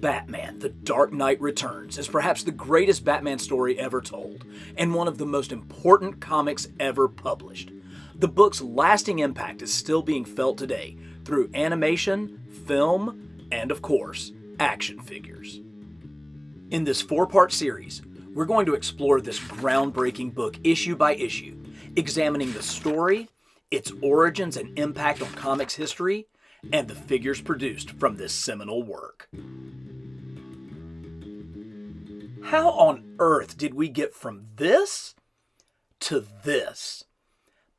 Batman: The Dark Knight Returns is perhaps the greatest Batman story ever told, and one of the most important comics ever published. The book's lasting impact is still being felt today through animation, film, and of course, action figures. In this 4-part series, we're going to explore this groundbreaking book issue by issue, examining the story, its origins and impact on comics history, and the figures produced from this seminal work. How on earth did we get from this to this?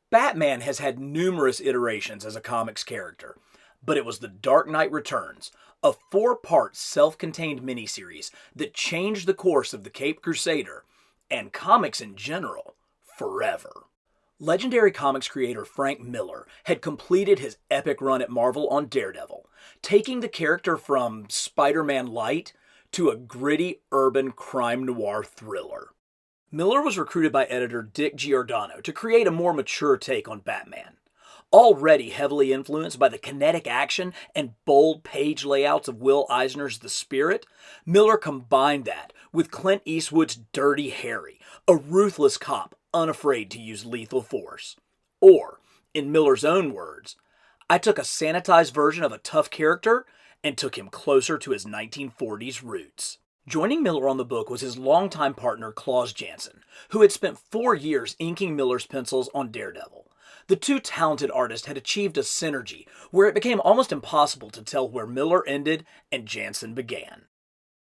Batman has had numerous iterations as a comics character, but it was The Dark Knight Returns, a 4-part self-contained miniseries that changed the course of the Caped Crusader, and comics in general, forever. Legendary comics creator Frank Miller had completed his epic run at Marvel on Daredevil, taking the character from Spider-Man Light to a gritty urban crime noir thriller. Miller was recruited by editor Dick Giordano to create a more mature take on Batman. Already heavily influenced by the kinetic action and bold page layouts of Will Eisner's The Spirit, Miller combined that with Clint Eastwood's Dirty Harry, a ruthless cop unafraid to use lethal force. Or, in Miller's own words, I took a sanitized version of a tough character and took him closer to his 1940s roots. Joining Miller on the book was his longtime partner Klaus Janson, who had spent 4 years inking Miller's pencils on Daredevil. The two talented artists had achieved a synergy where it became almost impossible to tell where Miller ended and Janson began.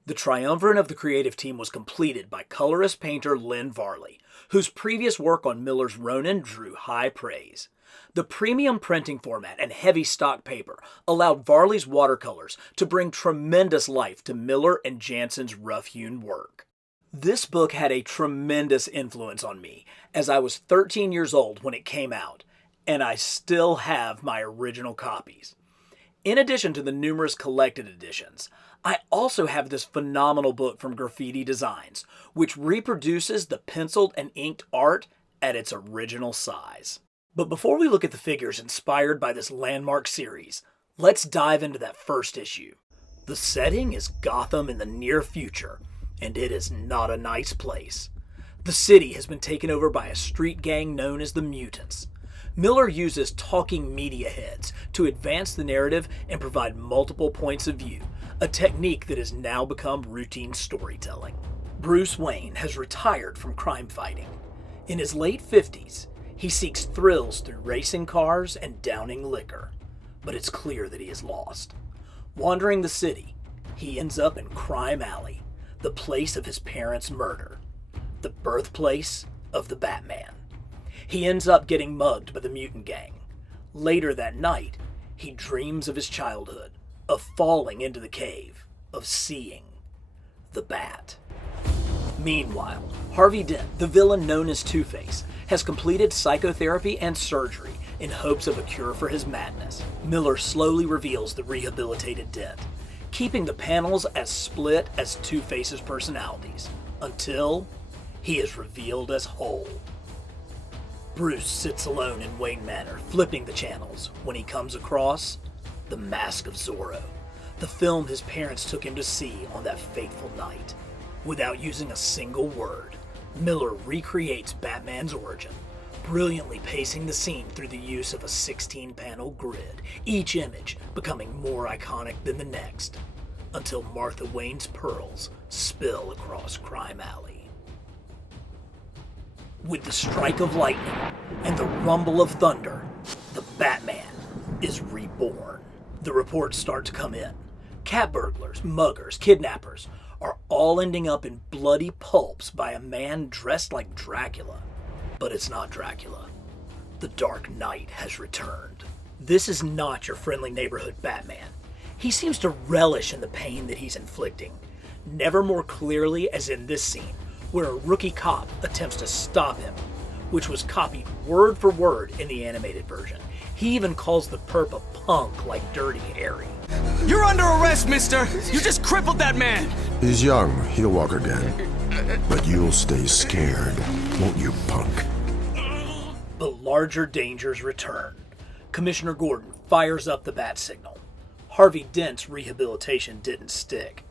The triumvirate of the creative team was completed by colorist-painter Lynn Varley, whose previous work on Miller's Ronin drew high praise. The premium printing format and heavy stock paper allowed Varley's watercolors to bring tremendous life to Miller and Janson's rough-hewn work. This book had a tremendous influence on me, as I was 13 years old when it came out, and I still have my original copies. In addition to the numerous collected editions, I also have this phenomenal book from Graffiti Designs, which reproduces the penciled and inked art at its original size. But before we look at the figures inspired by this landmark series, let's dive into that first issue. The setting is Gotham in the near future, and it is not a nice place. The city has been taken over by a street gang known as the Mutants. Miller uses talking media heads to advance the narrative and provide multiple points of view, a technique that has now become routine storytelling. Bruce Wayne has retired from crime fighting. In his late 50s, he seeks thrills through racing cars and downing liquor, but it's clear that he is lost. Wandering the city, he ends up in Crime Alley, the place of his parents' murder, the birthplace of the Batman. He ends up getting mugged by the mutant gang. Later that night, he dreams of his childhood, of falling into the cave, of seeing the Bat. Meanwhile, Harvey Dent, the villain known as Two-Face, has completed psychotherapy and surgery in hopes of a cure for his madness. Miller slowly reveals the rehabilitated Dent, keeping the panels as split as Two-Face's personalities, until he is revealed as whole. Bruce sits alone in Wayne Manor, flipping the channels, when he comes across The Mask of Zorro, the film his parents took him to see on that fateful night. Without using a single word, Miller recreates Batman's origin, brilliantly pacing the scene through the use of a 16-panel grid, each image becoming more iconic than the next, until Martha Wayne's pearls spill across Crime Alley. With the strike of lightning and the rumble of thunder, the Batman is reborn. The reports start to come in. Cat burglars, muggers, kidnappers are all ending up in bloody pulps by a man dressed like Dracula. But it's not Dracula. The Dark Knight has returned. This is not your friendly neighborhood Batman. He seems to relish in the pain that he's inflicting. Never more clearly as in this scene, where a rookie cop attempts to stop him, which was copied word for word in the animated version. He even calls the perp a punk like Dirty Harry. You're under arrest, mister! You just crippled that man! He's young, he'll walk again. But you'll stay scared, won't you, punk? But larger dangers return. Commissioner Gordon fires up the bat signal. Harvey Dent's rehabilitation didn't stick.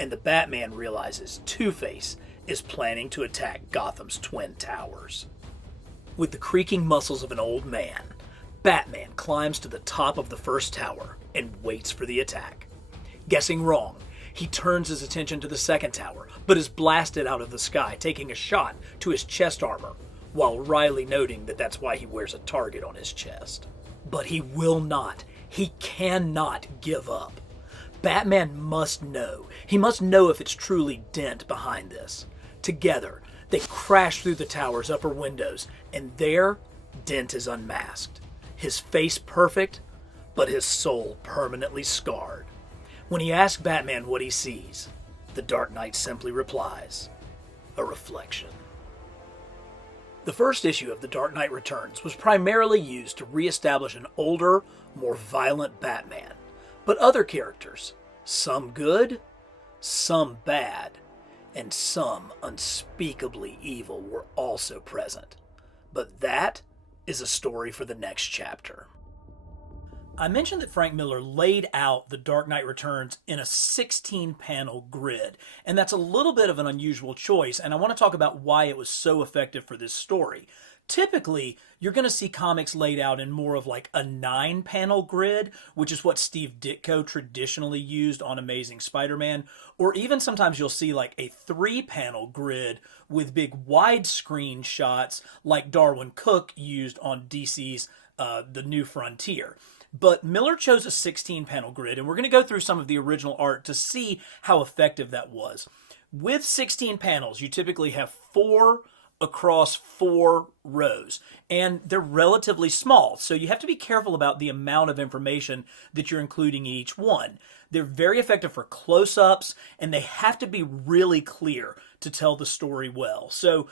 and the Batman realizes Two-Face is planning to attack Gotham's Twin Towers. With the creaking muscles of an old man, Batman climbs to the top of the first tower and waits for the attack. Guessing wrong, he turns his attention to the second tower, but is blasted out of the sky, taking a shot to his chest armor, while Riley noting that that's why he wears a target on his chest. But he will not. He cannot give up. Batman must know. He must know if it's truly Dent behind this. Together, they crash through the tower's upper windows, and there, Dent is unmasked. His face perfect, but his soul permanently scarred. When he asks Batman what he sees, the Dark Knight simply replies, a reflection. The first issue of The Dark Knight Returns was primarily used to re-establish an older, more violent Batman. But other characters, some good, some bad, and some unspeakably evil, were also present. But that is a story for the next chapter. I mentioned that Frank Miller laid out The Dark Knight Returns in a 16-panel grid, and that's a little bit of an unusual choice, and I want to talk about why it was so effective for this story. Typically, you're going to see comics laid out in more of like a 9-panel grid, which is what Steve Ditko traditionally used on Amazing Spider-Man, or even sometimes you'll see like a 3-panel grid with big widescreen shots like Darwin Cook used on DC's The New Frontier. But Miller chose a 16-panel grid, and we're going to go through some of the original art to see how effective that was. With 16 panels, you typically have 4 across 4 rows, and they're relatively small, so you have to be careful about the amount of information that you're including in each one. They're very effective for close-ups, and they have to be really clear to tell the story well. So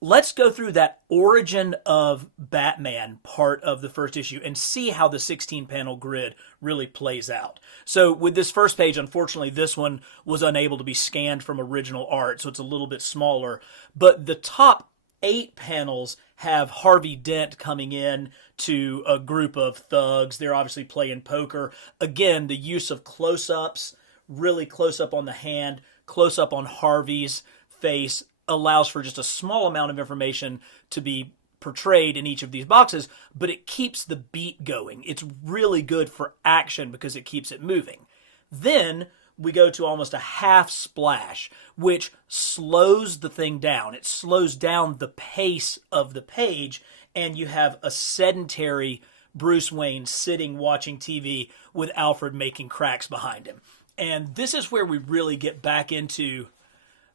let's go through that origin of Batman part of the first issue and see how the 16-panel grid really plays out. So with this first page, unfortunately, this one was unable to be scanned from original art, so it's a little bit smaller. But the top 8 panels have Harvey Dent coming in to a group of thugs. They're obviously playing poker. Again, the use of close-ups, really close-up on the hand, close-up on Harvey's face, allows for just a small amount of information to be portrayed in each of these boxes, but it keeps the beat going. It's really good for action because it keeps it moving. Then we go to almost a half splash, which slows the thing down. It slows down the pace of the page, and you have a sedentary Bruce Wayne sitting watching TV with Alfred making cracks behind him. And this is where we really get back into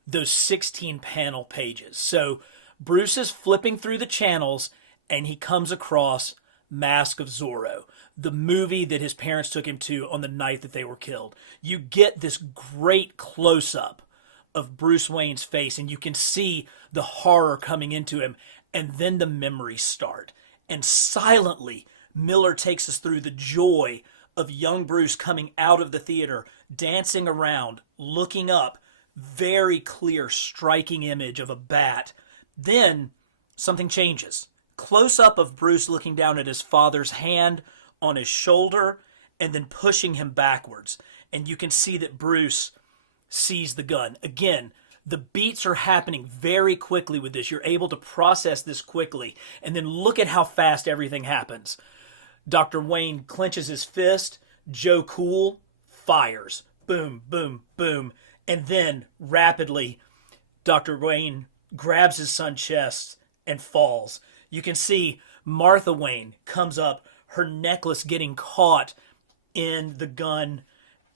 those 16-panel pages. So Bruce is flipping through the channels, and he comes across Mask of Zorro, the movie that his parents took him to on the night that they were killed. You get this great close-up of Bruce Wayne's face, and you can see the horror coming into him, and then the memories start. And silently, Miller takes us through the joy of young Bruce coming out of the theater, dancing around, looking up, very clear, striking image of a bat. Then something changes. Close up of Bruce looking down at his father's hand on his shoulder and then pushing him backwards. And you can see that Bruce sees the gun. Again, the beats are happening very quickly with this. You're able to process this quickly. And then look at how fast everything happens. Dr. Wayne clenches his fist. Joe Cool fires. Boom, boom, boom. And then, rapidly, Dr. Wayne grabs his son's chest and falls. You can see Martha Wayne comes up, her necklace getting caught in the gun.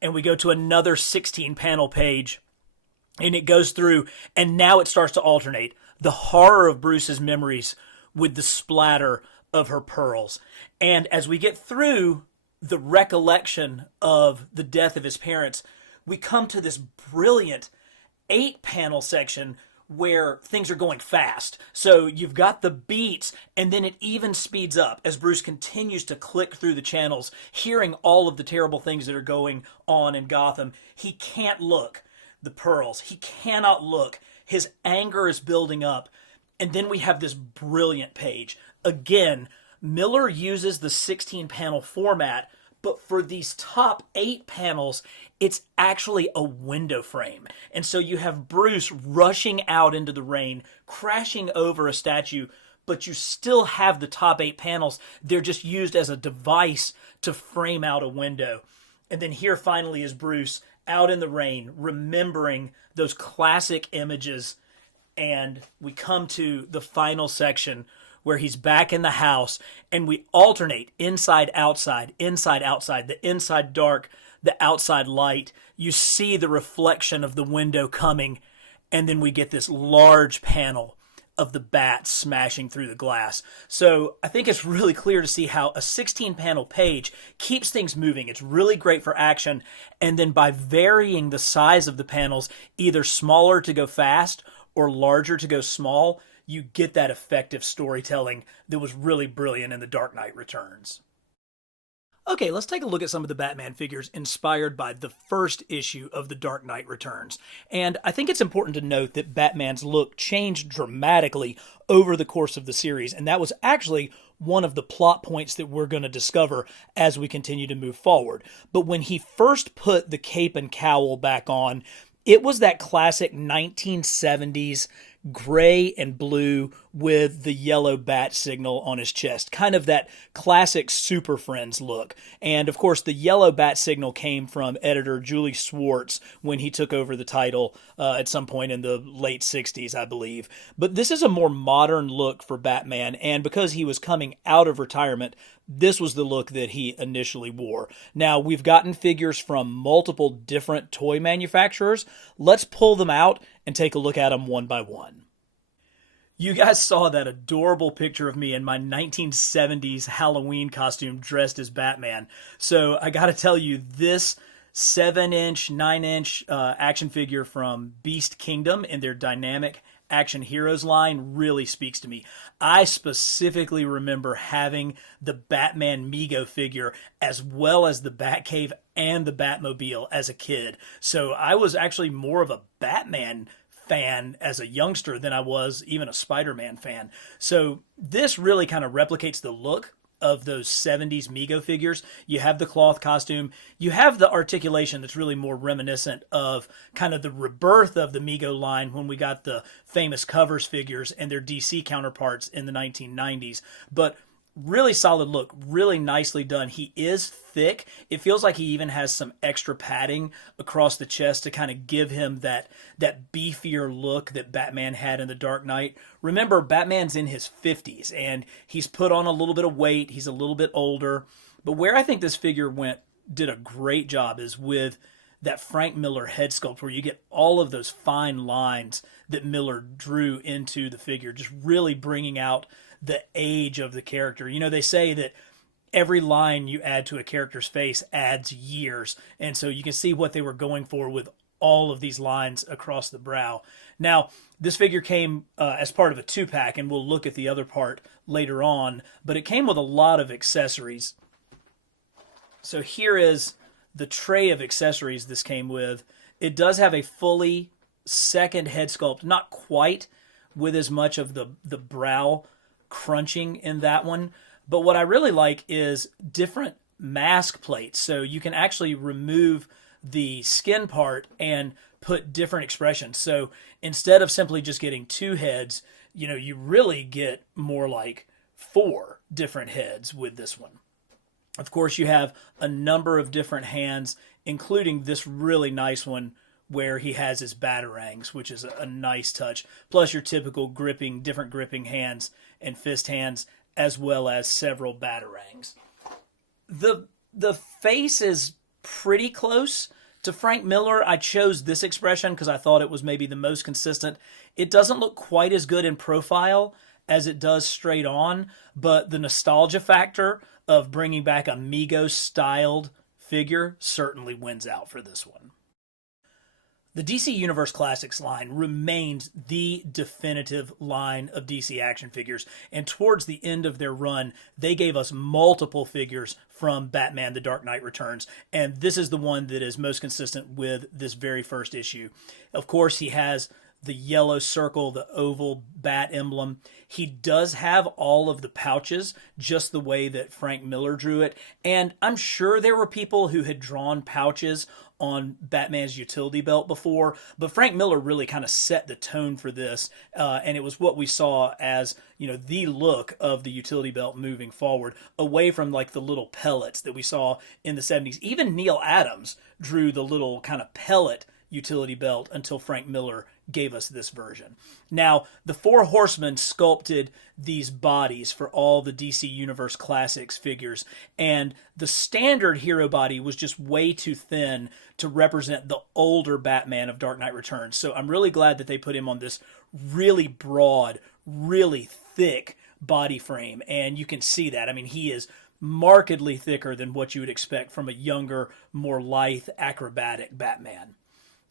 And we go to another 16-panel page, and it goes through, and now it starts to alternate. The horror of Bruce's memories with the splatter of her pearls. And as we get through the recollection of the death of his parents, we come to this brilliant 8-panel section where things are going fast. So you've got the beats, and then it even speeds up as Bruce continues to click through the channels, hearing all of the terrible things that are going on in Gotham. He can't look. The pearls. He cannot look. His anger is building up. And then we have this brilliant page. Again, Miller uses the 16-panel format, But for these top 8 panels, it's actually a window frame. And so you have Bruce rushing out into the rain, crashing over a statue, but you still have the top 8 panels. They're just used as a device to frame out a window. And then here finally is Bruce out in the rain, remembering those classic images. And we come to the final section where he's back in the house, and we alternate inside, outside, the inside dark, the outside light. You see the reflection of the window coming, and then we get this large panel of the bat smashing through the glass. So I think it's really clear to see how a 16-panel page keeps things moving. It's really great for action, and then by varying the size of the panels, either smaller to go fast or larger to go small, you get that effective storytelling that was really brilliant in The Dark Knight Returns. Okay, let's take a look at some of the Batman figures inspired by the first issue of The Dark Knight Returns. And I think it's important to note that Batman's look changed dramatically over the course of the series, and that was actually one of the plot points that we're going to discover as we continue to move forward. But when he first put the cape and cowl back on, it was that classic 1970s gray and blue with the yellow bat signal on his chest. Kind of that classic Super Friends look. And of course, the yellow bat signal came from editor Julie Swartz when he took over the title at some point in the late 60s, I believe. But this is a more modern look for Batman, and because he was coming out of retirement, this was the look that he initially wore. Now, we've gotten figures from multiple different toy manufacturers. Let's pull them out and take a look at them one by one. You guys saw that adorable picture of me in my 1970s Halloween costume dressed as Batman. So I gotta tell you, this 7-inch, 9-inch action figure from Beast Kingdom in their Dynamic Action Heroes line really speaks to me. I specifically remember having the Batman Mego figure as well as the Batcave and the Batmobile as a kid. So I was actually more of a Batman fan as a youngster than I was even a Spider-Man fan. So this really kind of replicates the look of those 70s Mego figures. You have the cloth costume. You have the articulation that's really more reminiscent of kind of the rebirth of the Mego line when we got the famous Covers figures and their DC counterparts in the 1990s. But really solid look, really nicely done. He is thick. It feels like he even has some extra padding across the chest to kind of give him that beefier look that Batman had in The Dark Knight. Remember, Batman's in his 50s, and he's put on a little bit of weight. He's a little bit older. But where I think this figure did a great job is with that Frank Miller head sculpt, where you get all of those fine lines that Miller drew into the figure, just really bringing out the age of the character. You know, they say that every line you add to a character's face adds years. And so you can see what they were going for with all of these lines across the brow. Now, this figure came as part of a 2-pack, and we'll look at the other part later on, but it came with a lot of accessories. So here is the tray of accessories this came with. It does have a fully second head sculpt, not quite with as much of the brow crunching in that one. But what I really like is different mask plates. So you can actually remove the skin part and put different expressions. So instead of simply just getting 2 heads, you know, you really get more like 4 different heads with this one. Of course, you have a number of different hands, including this really nice one where he has his batarangs, which is a nice touch. Plus your typical different gripping hands and fist hands, as well as several batarangs. The face is pretty close to Frank Miller. I chose this expression because I thought it was maybe the most consistent. It doesn't look quite as good in profile as it does straight on, but the nostalgia factor of bringing back a Mego-styled figure certainly wins out for this one. The DC Universe Classics line remains the definitive line of DC action figures, and towards the end of their run, they gave us multiple figures from Batman The Dark Knight Returns, and this is the one that is most consistent with this very first issue. Of course, he has the yellow circle, the oval bat emblem. He does have all of the pouches, just the way that Frank Miller drew it. And I'm sure there were people who had drawn pouches on Batman's utility belt before, but Frank Miller really kind of set the tone for this, and it was what we saw as, you know, the look of the utility belt moving forward, away from like the little pellets that we saw in the 70s. Even Neil Adams drew the little kind of pellet utility belt until Frank Miller gave us this version. Now, the Four Horsemen sculpted these bodies for all the DC Universe Classics figures, and the standard hero body was just way too thin to represent the older Batman of Dark Knight Returns. So I'm really glad that they put him on this really broad, really thick body frame, and you can see that. I mean, he is markedly thicker than what you would expect from a younger, more lithe, acrobatic Batman.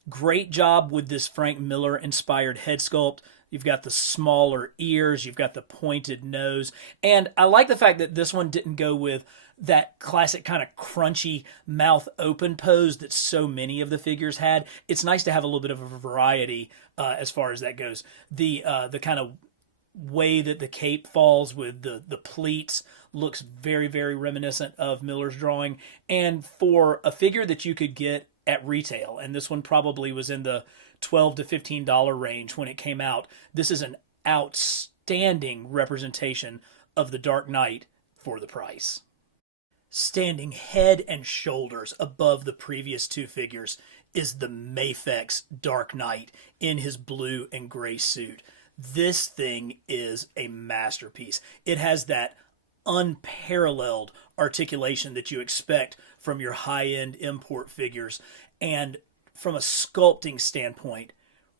Great job with this Frank Miller inspired head sculpt. You've got the smaller ears, you've got the pointed nose, and I like the fact that this one didn't go with that classic kind of crunchy mouth open pose that so many of the figures had. It's nice to have a little bit of a variety as far as that goes. The kind of way that the cape falls with the pleats looks very, very reminiscent of Miller's drawing. And for a figure that you could get at retail, and this one probably was in the $12 to $15 range when it came out, this is an outstanding representation of the Dark Knight for the price. Standing head and shoulders above the previous two figures is the Mafex Dark Knight in his blue and gray suit. This thing is a masterpiece. It has that unparalleled articulation that you expect from your high-end import figures, and from a sculpting standpoint,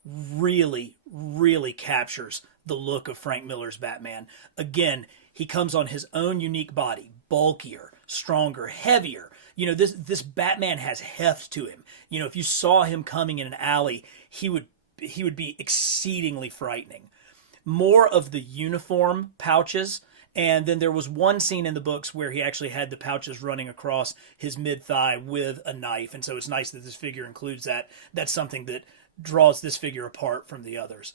really, really captures the look of Frank Miller's Batman. Again, he comes on his own unique body, bulkier, stronger, heavier. You know, this Batman has heft to him. You know, if you saw him coming in an alley, he would be exceedingly frightening. More of the uniform pouches, and then there was one scene in the books where he actually had the pouches running across his mid-thigh with a knife, and so it's nice that this figure includes that. That's something that draws this figure apart from the others.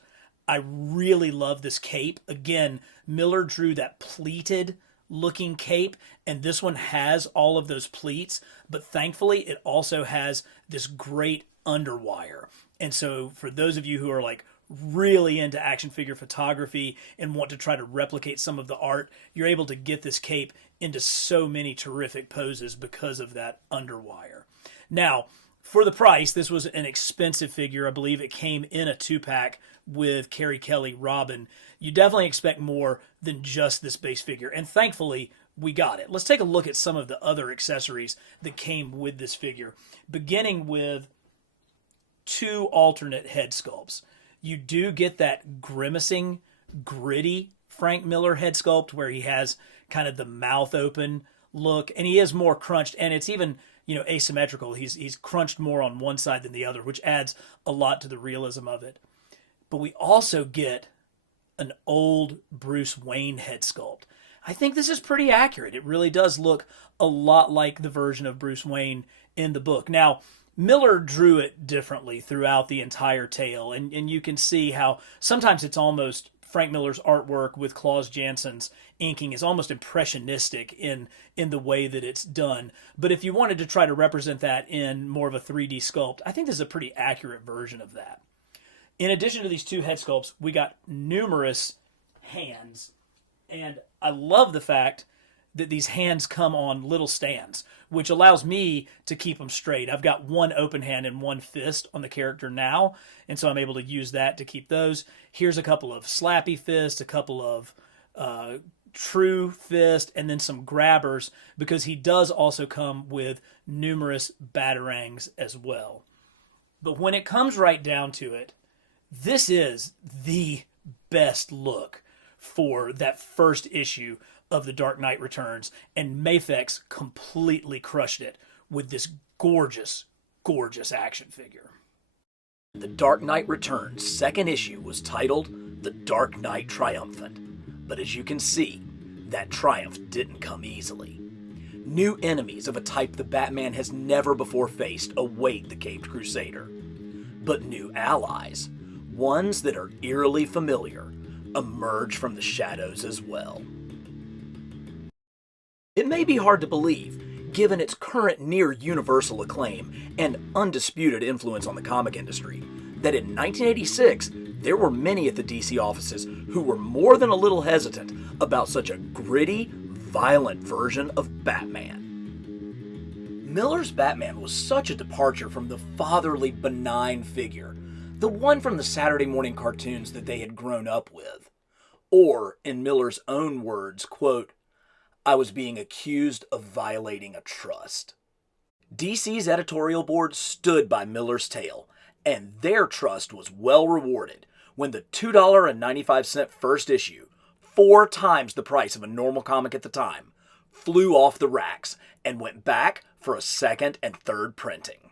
I really love this cape. Again, Miller drew that pleated looking cape, and this one has all of those pleats, but thankfully it also has this great underwire. And so for those of you who are like really into action figure photography and want to try to replicate some of the art, you're able to get this cape into so many terrific poses because of that underwire. Now, for the price, this was an expensive figure. I believe it came in a 2-pack with Carrie Kelly Robin. You definitely expect more than just this base figure, and thankfully we got it. Let's take a look at some of the other accessories that came with this figure, beginning with 2 alternate head sculpts. You do get that grimacing, gritty Frank Miller head sculpt where he has kind of the mouth open look, and he is more crunched, and it's even, you know, asymmetrical. He's crunched more on one side than the other, which adds a lot to the realism of it. But we also get an old Bruce Wayne head sculpt. I think this is pretty accurate. It really does look a lot like the version of Bruce Wayne in the book. Now, Miller drew it differently throughout the entire tale, and you can see how sometimes it's almost Frank Miller's artwork with Klaus Janssen's inking is almost impressionistic in the way that it's done. But if you wanted to try to represent that in more of a 3D sculpt, I think this is a pretty accurate version of that. In addition to these 2 head sculpts, we got numerous hands, and I love the fact that these hands come on little stands, which allows me to keep them straight. I've got one open hand and one fist on the character now, and so I'm able to use that to keep those. Here's a couple of slappy fists, a couple of true fist, and then some grabbers, because he does also come with numerous batarangs as well. But when it comes right down to it, this is the best look for that first issue of The Dark Knight Returns, and Mafex completely crushed it with this gorgeous, gorgeous action figure. The Dark Knight Returns second issue was titled The Dark Knight Triumphant, but as you can see, that triumph didn't come easily. New enemies of a type the Batman has never before faced await the Caped Crusader. But new allies, ones that are eerily familiar, emerge from the shadows as well. It may be hard to believe, given its current near-universal acclaim and undisputed influence on the comic industry, that in 1986 there were many at the DC offices who were more than a little hesitant about such a gritty, violent version of Batman. Miller's Batman was such a departure from the fatherly, benign figure, the one from the Saturday morning cartoons that they had grown up with. Or, in Miller's own words, quote, "I was being accused of violating a trust." DC's editorial board stood by Miller's tale, and their trust was well rewarded when the $2.95 first issue, 4 times the price of a normal comic at the time, flew off the racks and went back for a second and third printing.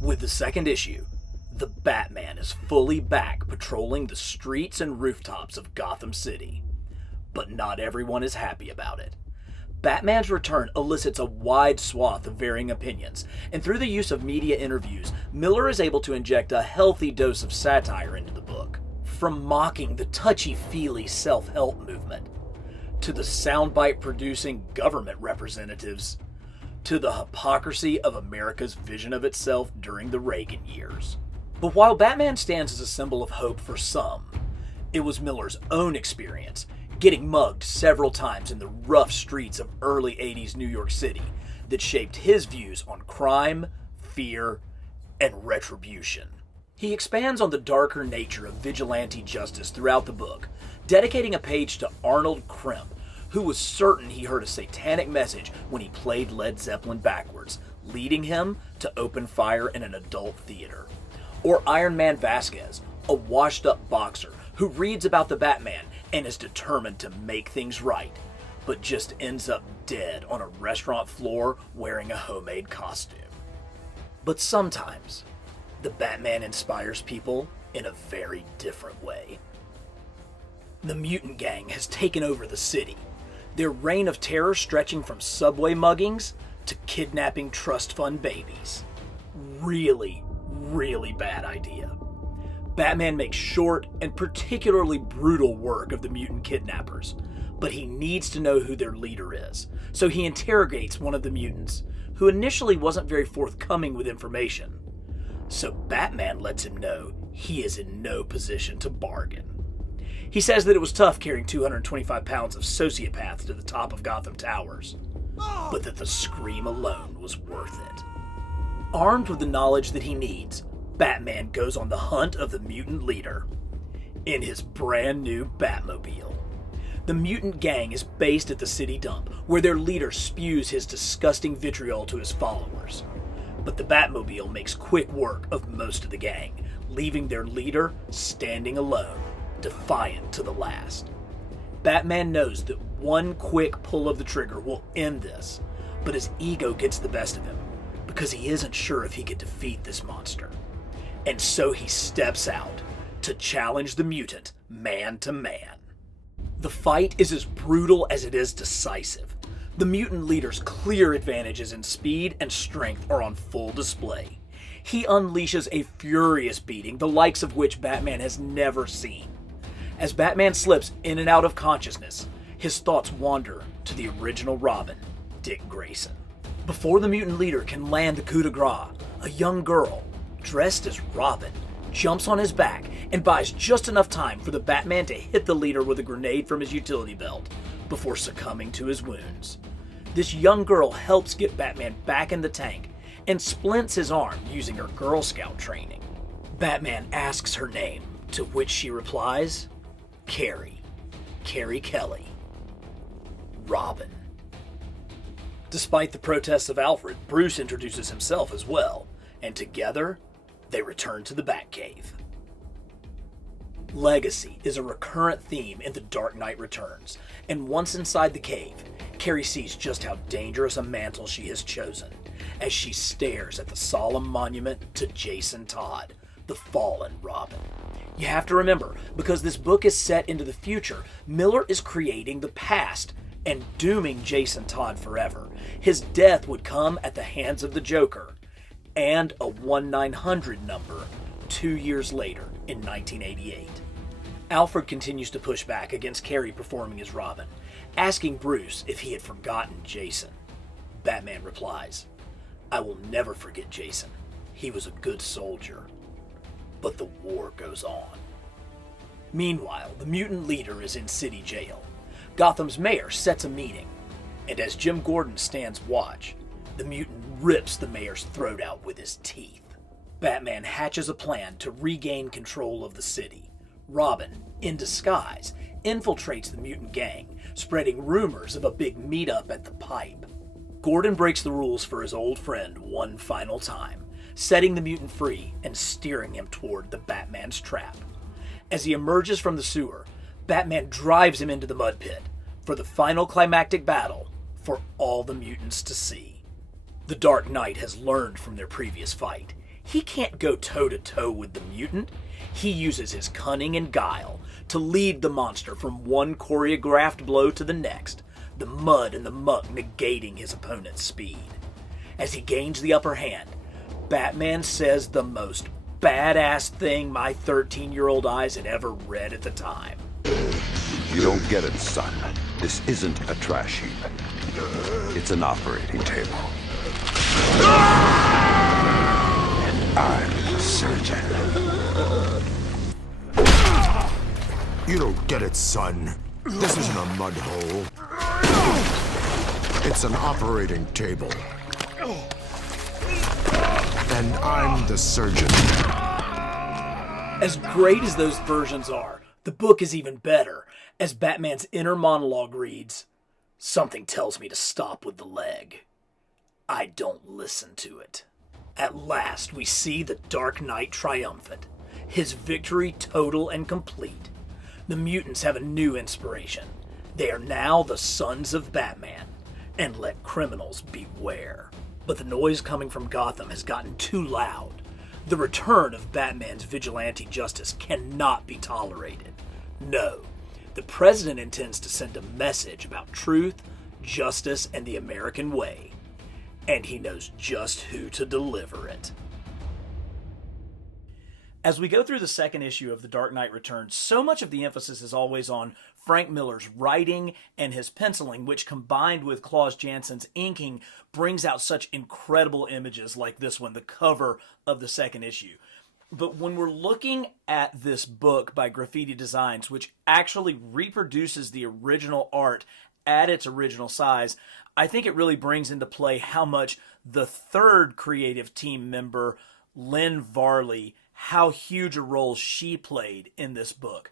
With the second issue, the Batman is fully back patrolling the streets and rooftops of Gotham City. But not everyone is happy about it. Batman's return elicits a wide swath of varying opinions, and through the use of media interviews, Miller is able to inject a healthy dose of satire into the book. From mocking the touchy-feely self-help movement, to the soundbite-producing government representatives, to the hypocrisy of America's vision of itself during the Reagan years. But while Batman stands as a symbol of hope for some, it was Miller's own experience, getting mugged several times in the rough streets of early 80s New York City, that shaped his views on crime, fear, and retribution. He expands on the darker nature of vigilante justice throughout the book, dedicating a page to Arnold Crimp, who was certain he heard a satanic message when he played Led Zeppelin backwards, leading him to open fire in an adult theater. Or Iron Man Vasquez, a washed-up boxer who reads about the Batman and is determined to make things right, but just ends up dead on a restaurant floor wearing a homemade costume. But sometimes, the Batman inspires people in a very different way. The mutant gang has taken over the city, their reign of terror stretching from subway muggings to kidnapping trust fund babies. Really, really bad idea. Batman makes short and particularly brutal work of the mutant kidnappers, but he needs to know who their leader is, so he interrogates one of the mutants, who initially wasn't very forthcoming with information. So Batman lets him know he is in no position to bargain. He says that it was tough carrying 225 pounds of sociopath to the top of Gotham Towers, but that the scream alone was worth it. Armed with the knowledge that he needs, Batman goes on the hunt of the mutant leader in his brand new Batmobile. The mutant gang is based at the city dump, where their leader spews his disgusting vitriol to his followers. But the Batmobile makes quick work of most of the gang, leaving their leader standing alone, defiant to the last. Batman knows that one quick pull of the trigger will end this, but his ego gets the best of him, because he isn't sure if he could defeat this monster. And so he steps out to challenge the mutant man to man. The fight is as brutal as it is decisive. The mutant leader's clear advantages in speed and strength are on full display. He unleashes a furious beating, the likes of which Batman has never seen. As Batman slips in and out of consciousness, his thoughts wander to the original Robin, Dick Grayson. Before the mutant leader can land the coup de grace, a young girl, dressed as Robin, jumps on his back and buys just enough time for the Batman to hit the leader with a grenade from his utility belt before succumbing to his wounds. This young girl helps get Batman back in the tank and splints his arm using her Girl Scout training. Batman asks her name, to which she replies, Carrie Kelly, Robin. Despite the protests of Alfred, Bruce introduces himself as well, and together, they return to the Batcave. Legacy is a recurrent theme in The Dark Knight Returns, and once inside the cave, Carrie sees just how dangerous a mantle she has chosen as she stares at the solemn monument to Jason Todd, the fallen Robin. You have to remember, because this book is set into the future, Miller is creating the past and dooming Jason Todd forever. His death would come at the hands of the Joker, and a 1-900 number 2 years later in 1988. Alfred continues to push back against Carey performing as Robin, asking Bruce if he had forgotten Jason. Batman replies, "I will never forget Jason. He was a good soldier." But the war goes on. Meanwhile, the mutant leader is in city jail. Gotham's mayor sets a meeting, and as Jim Gordon stands watch, the mutant rips the mayor's throat out with his teeth. Batman hatches a plan to regain control of the city. Robin, in disguise, infiltrates the mutant gang, spreading rumors of a big meetup at the Pipe. Gordon breaks the rules for his old friend one final time, setting the mutant free and steering him toward the Batman's trap. As he emerges from the sewer, Batman drives him into the mud pit for the final climactic battle for all the mutants to see. The Dark Knight has learned from their previous fight. He can't go toe-to-toe with the mutant. He uses his cunning and guile to lead the monster from one choreographed blow to the next, the mud and the muck negating his opponent's speed. As he gains the upper hand, Batman says the most badass thing my 13-year-old eyes had ever read at the time. You don't get it, son. This isn't a trash heap. It's an operating table. And I'm the surgeon. You don't get it, son. This isn't a mud hole. It's an operating table. And I'm the surgeon. As great as those versions are, the book is even better, as Batman's inner monologue reads, "Something tells me to stop with the leg. I don't listen to it." At last, we see the Dark Knight triumphant, his victory total and complete. The mutants have a new inspiration. They are now the sons of Batman, and let criminals beware. But the noise coming from Gotham has gotten too loud. The return of Batman's vigilante justice cannot be tolerated. No, the president intends to send a message about truth, justice, and the American way. And he knows just who to deliver it. As we go through the second issue of The Dark Knight Returns, so much of the emphasis is always on Frank Miller's writing and his penciling, which combined with Klaus Janssen's inking brings out such incredible images like this one, the cover of the second issue. But when we're looking at this book by Graffiti Designs, which actually reproduces the original art at its original size, I think it really brings into play how much the third creative team member, Lynn Varley, how huge a role she played in this book.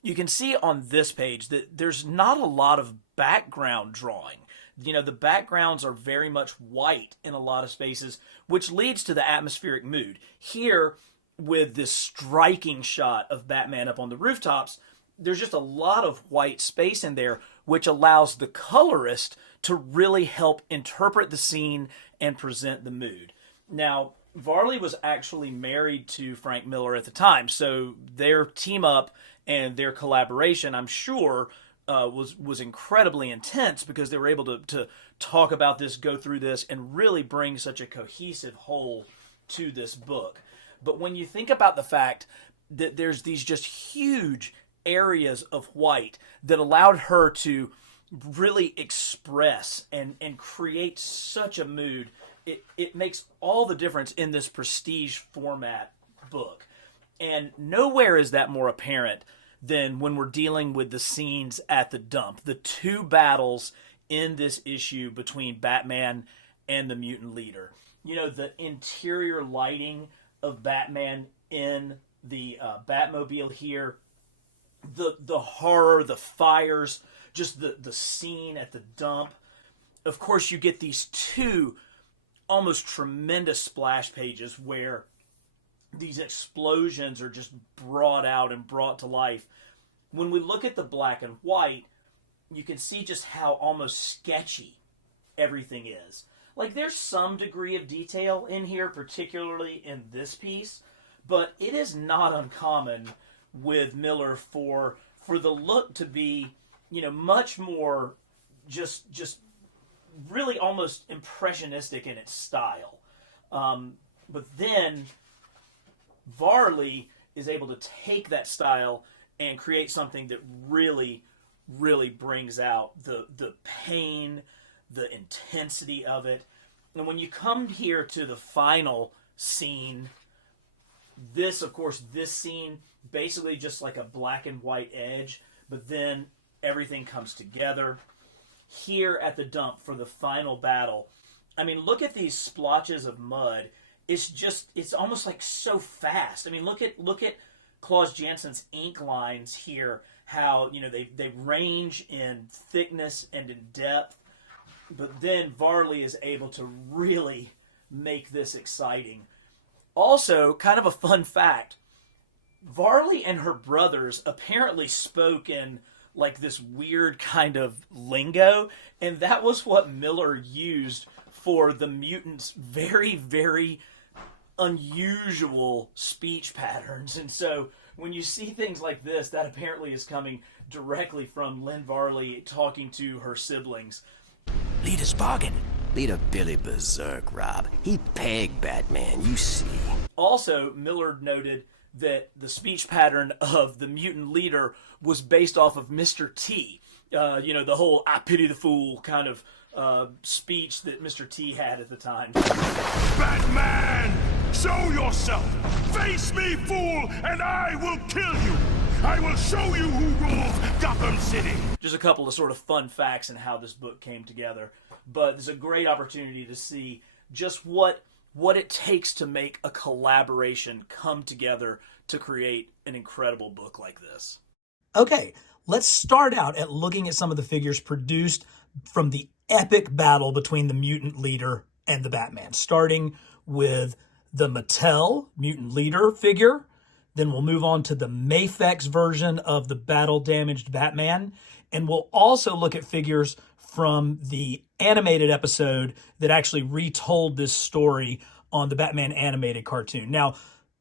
You can see on this page that there's not a lot of background drawing. You know, the backgrounds are very much white in a lot of spaces, which leads to the atmospheric mood. Here, with this striking shot of Batman up on the rooftops, there's just a lot of white space in there, which allows the colorist to really help interpret the scene and present the mood. Now, Varley was actually married to Frank Miller at the time, so their team up and their collaboration, I'm sure, was incredibly intense because they were able to talk about this, go through this, and really bring such a cohesive whole to this book. But when you think about the fact that there's these just huge areas of white that allowed her to really express and create such a mood, it makes all the difference in this prestige format book. And nowhere is that more apparent than when we're dealing with the scenes at the dump. The two battles in this issue between Batman and the mutant leader. You know, the interior lighting of Batman in the Batmobile here, the horror, the fires, just the scene at the dump. Of course, you get these two almost tremendous splash pages where these explosions are just brought out and brought to life. When we look at the black and white, you can see just how almost sketchy everything is. Like, there's some degree of detail in here, particularly in this piece, but it is not uncommon with Miller for the look to be, you know, much more just really almost impressionistic in its style. But then Varley is able to take that style and create something that really, really brings out the pain, the intensity of it. And when you come here to the final scene, this scene basically just like a black and white edge, but then everything comes together. Here at the dump for the final battle, I mean, look at these splotches of mud. It's almost like so fast. I mean, look at Claus Jansen's ink lines here, how, they range in thickness and in depth, but then Varley is able to really make this exciting. Also, kind of a fun fact, Varley and her brothers apparently spoke in like this weird kind of lingo, and that was what Miller used for the mutants' very, very unusual speech patterns. And so when you see things like this, that apparently is coming directly from Lynn Varley talking to her siblings. Leader's bargain. Leader Billy berserk, Rob. He pegged Batman, you see. Also, Miller noted that the speech pattern of the mutant leader was based off of Mr. T. The whole "I pity the fool" kind of speech that Mr. T had at the time. Batman! Show yourself! Face me, fool, and I will kill you! I will show you who rules Gotham City! Just a couple of sort of fun facts in how this book came together. But there's a great opportunity to see just what it takes to make a collaboration come together to create an incredible book like this. Okay, let's start out at looking at some of the figures produced from the epic battle between the mutant leader and the Batman, starting with the Mattel mutant leader figure. Then we'll move on to the Mafex version of the battle-damaged Batman. And we'll also look at figures from the animated episode that actually retold this story on the Batman animated cartoon. Now,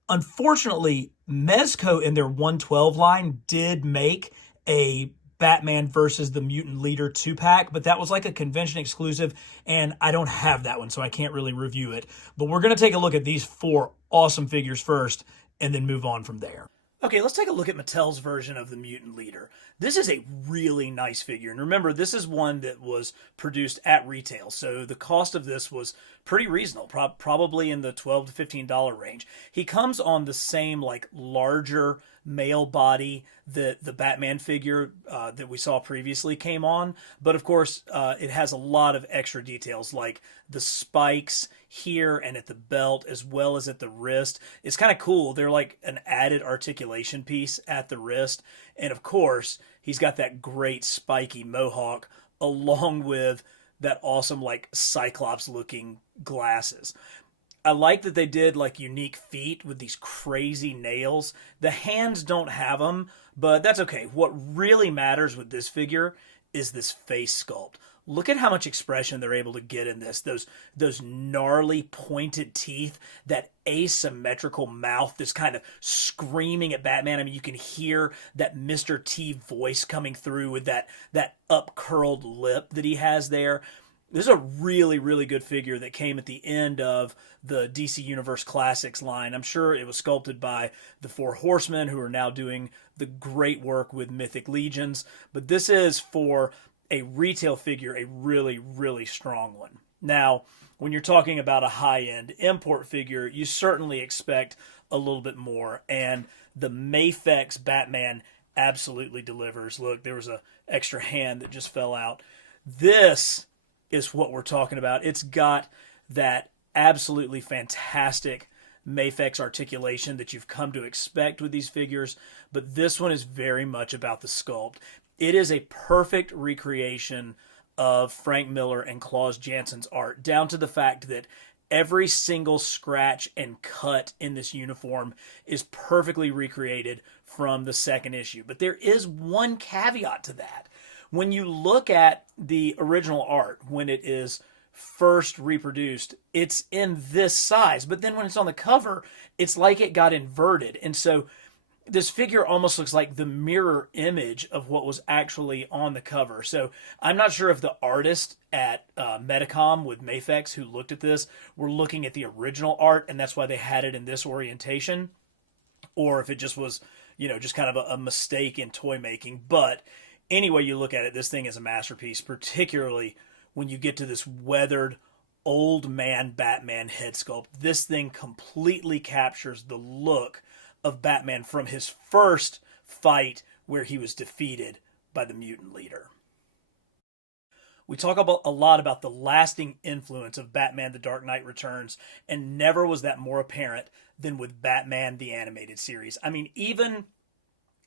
unfortunately, Mezco in their 112 line did make a Batman versus the Mutant Leader 2-pack, but that was like a convention exclusive, and I don't have that one, so I can't really review it. But we're going to take a look at these 4 awesome figures first, and then move on from there. Okay, let's take a look at Mattel's version of the Mutant Leader. This is a really nice figure, and remember, this is one that was produced at retail, so the cost of this was pretty reasonable, probably in the $12 to $15 range. He comes on the same, like, larger male body that the Batman figure that we saw previously came on, but of course, it has a lot of extra details, like the spikes here and at the belt, as well as at the wrist. It's kind of cool. They're like an added articulation piece at the wrist. And of course, he's got that great spiky mohawk along with that awesome like Cyclops looking glasses. I like that they did like unique feet with these crazy nails. The hands don't have them, but that's okay. What really matters with this figure is this face sculpt. Look at how much expression they're able to get in this. Those gnarly pointed teeth, that asymmetrical mouth that's kind of screaming at Batman. I mean, you can hear that Mr. T voice coming through with that up-curled lip that he has there. This is a really, really good figure that came at the end of the DC Universe Classics line. I'm sure it was sculpted by the Four Horsemen, who are now doing the great work with Mythic Legions. But this is, for a retail figure, a really, really strong one. Now, when you're talking about a high-end import figure, you certainly expect a little bit more. And the Mafex Batman absolutely delivers. Look, there was an extra hand that just fell out. This is what we're talking about. It's got that absolutely fantastic Mafex articulation that you've come to expect with these figures, but this one is very much about the sculpt. It is a perfect recreation of Frank Miller and Claus Jansen's art, down to the fact that every single scratch and cut in this uniform is perfectly recreated from the second issue. But there is one caveat to that. When you look at the original art, when it is first reproduced, it's in this size. But then when it's on the cover, it's like it got inverted. And so this figure almost looks like the mirror image of what was actually on the cover. So I'm not sure if the artist at Medicom with Mafex who looked at this were looking at the original art, and that's why they had it in this orientation. or if it just was, just kind of a mistake in toy making. But any way you look at it, this thing is a masterpiece, particularly when you get to this weathered old man Batman head sculpt. This thing completely captures the look of Batman from his first fight where he was defeated by the mutant leader. We talk a lot about the lasting influence of Batman The Dark Knight Returns, and never was that more apparent than with Batman the Animated Series. I mean, even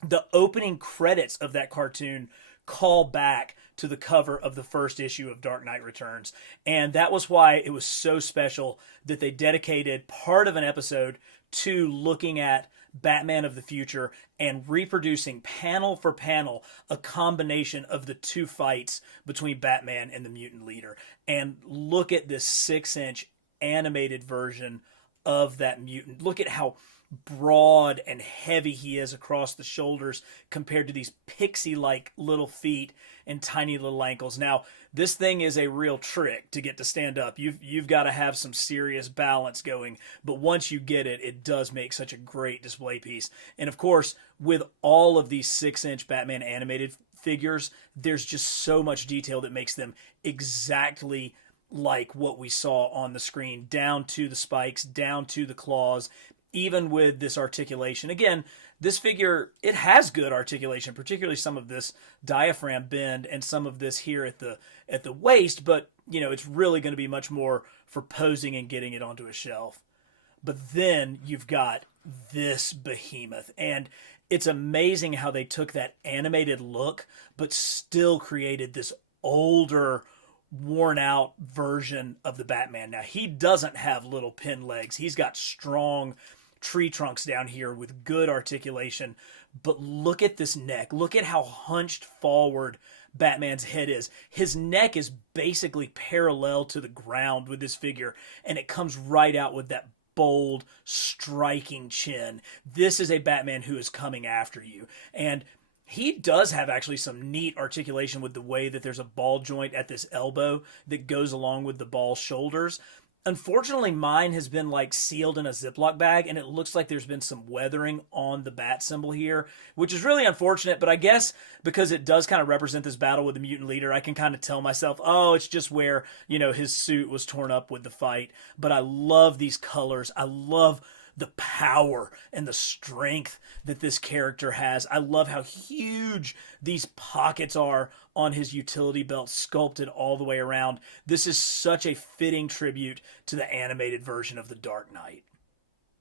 the opening credits of that cartoon call back to the cover of the first issue of Dark Knight Returns. And that was why it was so special that they dedicated part of an episode to looking at Batman of the future and reproducing panel for panel a combination of the two fights between Batman and the mutant leader. And look at this 6-inch animated version of that mutant. Look at how broad and heavy he is across the shoulders compared to these pixie-like little feet and tiny little ankles. Now, this thing is a real trick to get to stand up. You've got to have some serious balance going, but once you get it, it does make such a great display piece. And of course, with all of these 6-inch Batman animated figures, there's just so much detail that makes them exactly like what we saw on the screen, down to the spikes, down to the claws, even with this articulation. Again, this figure, it has good articulation, particularly some of this diaphragm bend and some of this here at the waist, but it's really going to be much more for posing and getting it onto a shelf. But then you've got this behemoth, and it's amazing how they took that animated look but still created this older, worn out version of the Batman. Now, he doesn't have little pin legs. He's got strong tree trunks down here with good articulation. But look at this neck. Look at how hunched forward Batman's head is. His neck is basically parallel to the ground with this figure, and it comes right out with that bold, striking chin. This is a Batman who is coming after you. And he does have actually some neat articulation with the way that there's a ball joint at this elbow that goes along with the ball shoulders. Unfortunately, mine has been sealed in a Ziploc bag, and it looks like there's been some weathering on the bat symbol here, which is really unfortunate. But I guess because it does kind of represent this battle with the mutant leader, I can kind of tell myself, oh, it's just where, his suit was torn up with the fight. But I love these colors. I love the power and the strength that this character has. I love how huge these pockets are on his utility belt, sculpted all the way around. This is such a fitting tribute to the animated version of The Dark Knight.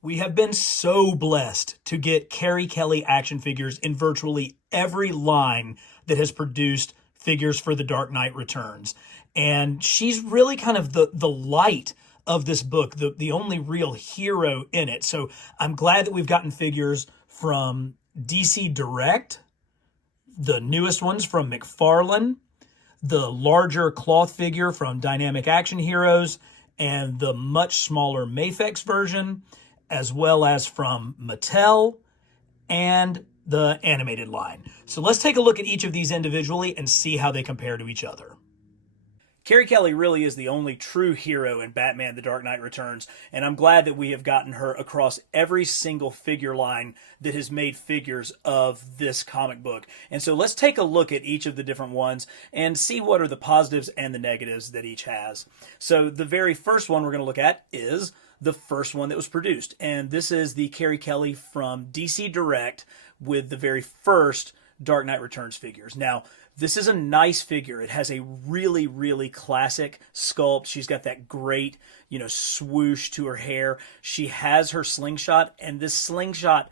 We have been so blessed to get Carrie Kelly action figures in virtually every line that has produced figures for The Dark Knight Returns. And she's really kind of the light of this book, the only real hero in it. So I'm glad that we've gotten figures from DC Direct, the newest ones from McFarlane, the larger cloth figure from Dynamic Action Heroes, and the much smaller Mafex version, as well as from Mattel and the animated line. So let's take a look at each of these individually and see how they compare to each other. Carrie Kelly really is the only true hero in Batman The Dark Knight Returns, and I'm glad that we have gotten her across every single figure line that has made figures of this comic book. And so let's take a look at each of the different ones and see what are the positives and the negatives that each has. So the very first one we're going to look at is the first one that was produced, and this is the Carrie Kelly from DC Direct with the very first Dark Knight Returns figures. Now, this is a nice figure. It has a really, really classic sculpt. She's got that great, swoosh to her hair. She has her slingshot, and this slingshot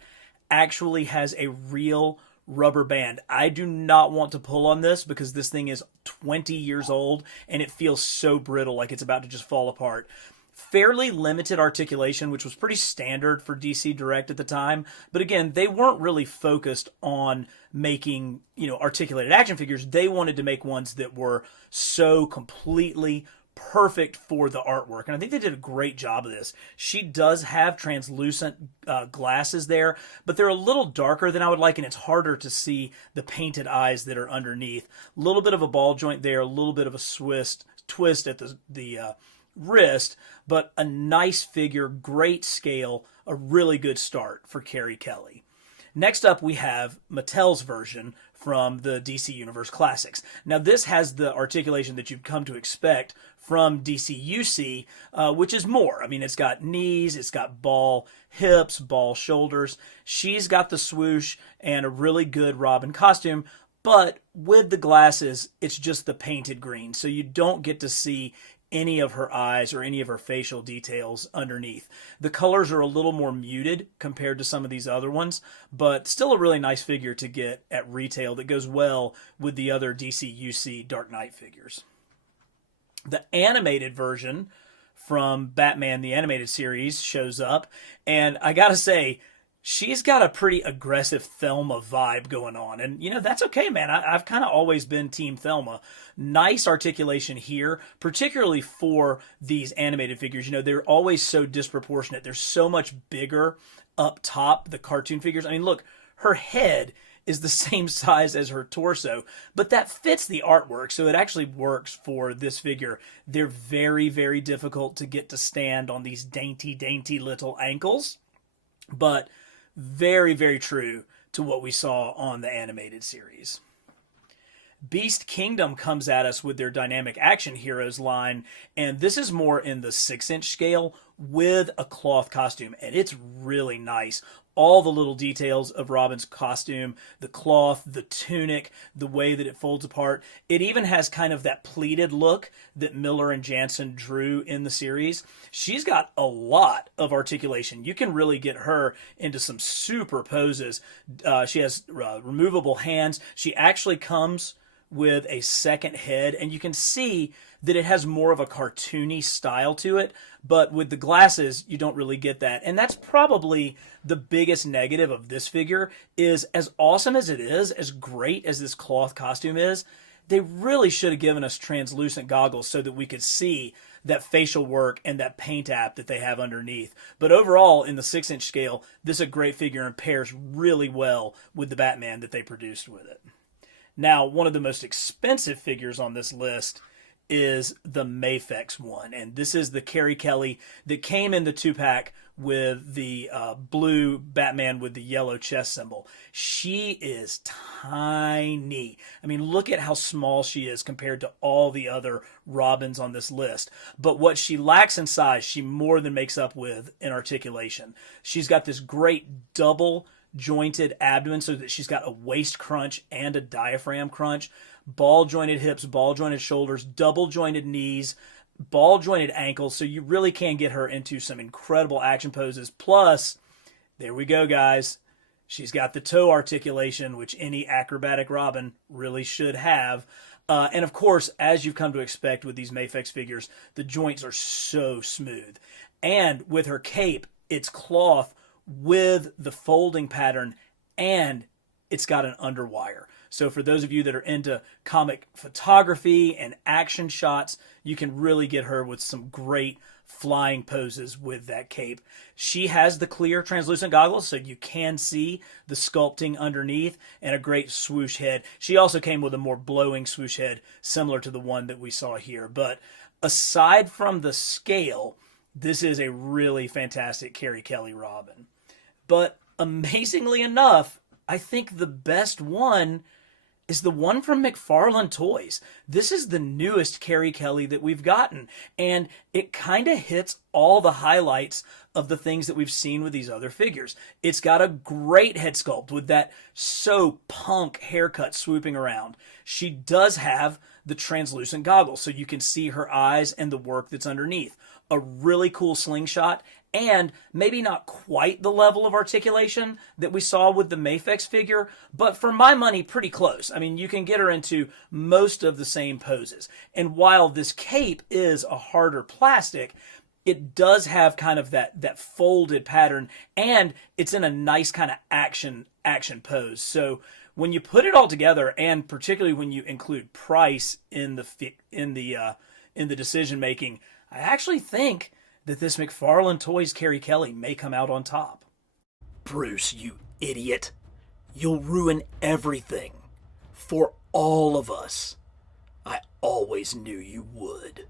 actually has a real rubber band. I do not want to pull on this because this thing is 20 years old, and it feels so brittle, like it's about to just fall apart. Fairly limited articulation, which was pretty standard for DC Direct at the time. But again, they weren't really focused on making, articulated action figures. They wanted to make ones that were so completely perfect for the artwork. And I think they did a great job of this. She does have translucent glasses there, but they're a little darker than I would like, and it's harder to see the painted eyes that are underneath. A little bit of a ball joint there, a little bit of a twist at the wrist, but a nice figure, great scale, a really good start for Carrie Kelly. Next up, we have Mattel's version from the DC Universe Classics. Now, this has the articulation that you've come to expect from DCUC, which is more. I mean, it's got knees, it's got ball hips, ball shoulders. She's got the swoosh and a really good Robin costume, but with the glasses, it's just the painted green, so you don't get to see any of her eyes or any of her facial details underneath. The colors are a little more muted compared to some of these other ones, but still a really nice figure to get at retail that goes well with the other DCUC Dark Knight figures. The animated version from Batman the Animated Series shows up, and I gotta say, she's got a pretty aggressive Thelma vibe going on. And, that's okay, man. I've kind of always been Team Thelma. Nice articulation here, particularly for these animated figures. They're always so disproportionate. They're so much bigger up top, the cartoon figures. I mean, look, her head is the same size as her torso, but that fits the artwork, so it actually works for this figure. They're very, very difficult to get to stand on these dainty, dainty little ankles, but very, very true to what we saw on the animated series. Beast Kingdom comes at us with their Dynamic Action Heroes line, and this is more in the 6-inch scale with a cloth costume, and it's really nice. All the little details of Robin's costume, the cloth, the tunic, the way that it folds apart. It even has kind of that pleated look that Miller and Jansen drew in the series. She's got a lot of articulation. You can really get her into some super poses. She has removable hands. She actually comes with a second head, and you can see that it has more of a cartoony style to it, but with the glasses, you don't really get that. And that's probably the biggest negative of this figure, is as awesome as it is, as great as this cloth costume is, they really should have given us translucent goggles so that we could see that facial work and that paint app that they have underneath. But overall, in the 6-inch scale, this is a great figure and pairs really well with the Batman that they produced with it. Now, one of the most expensive figures on this list is the Mafex one, and this is the Carrie Kelly that came in the 2-pack with the blue Batman with the yellow chest symbol. She is tiny. I mean, look at how small she is compared to all the other Robins on this list. But what she lacks in size, she more than makes up with in articulation. She's got this great double jointed abdomen so that she's got a waist crunch and a diaphragm crunch, ball jointed hips, ball jointed shoulders, double jointed knees, ball jointed ankles, so you really can get her into some incredible action poses. Plus, there we go, guys, she's got the toe articulation, which any acrobatic Robin really should have. And of course, as you've come to expect with these Mafex figures, the joints are so smooth. And with her cape, it's cloth with the folding pattern, and it's got an underwire. So for those of you that are into comic photography and action shots, you can really get her with some great flying poses with that cape. She has the clear translucent goggles, so you can see the sculpting underneath, and a great swoosh head. She also came with a more blowing swoosh head, similar to the one that we saw here. But aside from the scale, this is a really fantastic Carrie Kelly Robin. But amazingly enough, I think the best one is the one from McFarlane Toys. This is the newest Carrie Kelly that we've gotten, and it kind of hits all the highlights of the things that we've seen with these other figures. It's got a great head sculpt with that so punk haircut swooping around. She does have the translucent goggles, so you can see her eyes and the work that's underneath. A really cool slingshot, and maybe not quite the level of articulation that we saw with the Mafex figure, but for my money, pretty close. I mean, you can get her into most of the same poses. And while this cape is a harder plastic, it does have kind of that folded pattern, and it's in a nice kind of action pose. So when you put it all together, and particularly when you include price in the decision making, I actually think that this McFarlane Toys Carrie Kelly may come out on top. Bruce, you idiot. You'll ruin everything. For all of us. I always knew you would.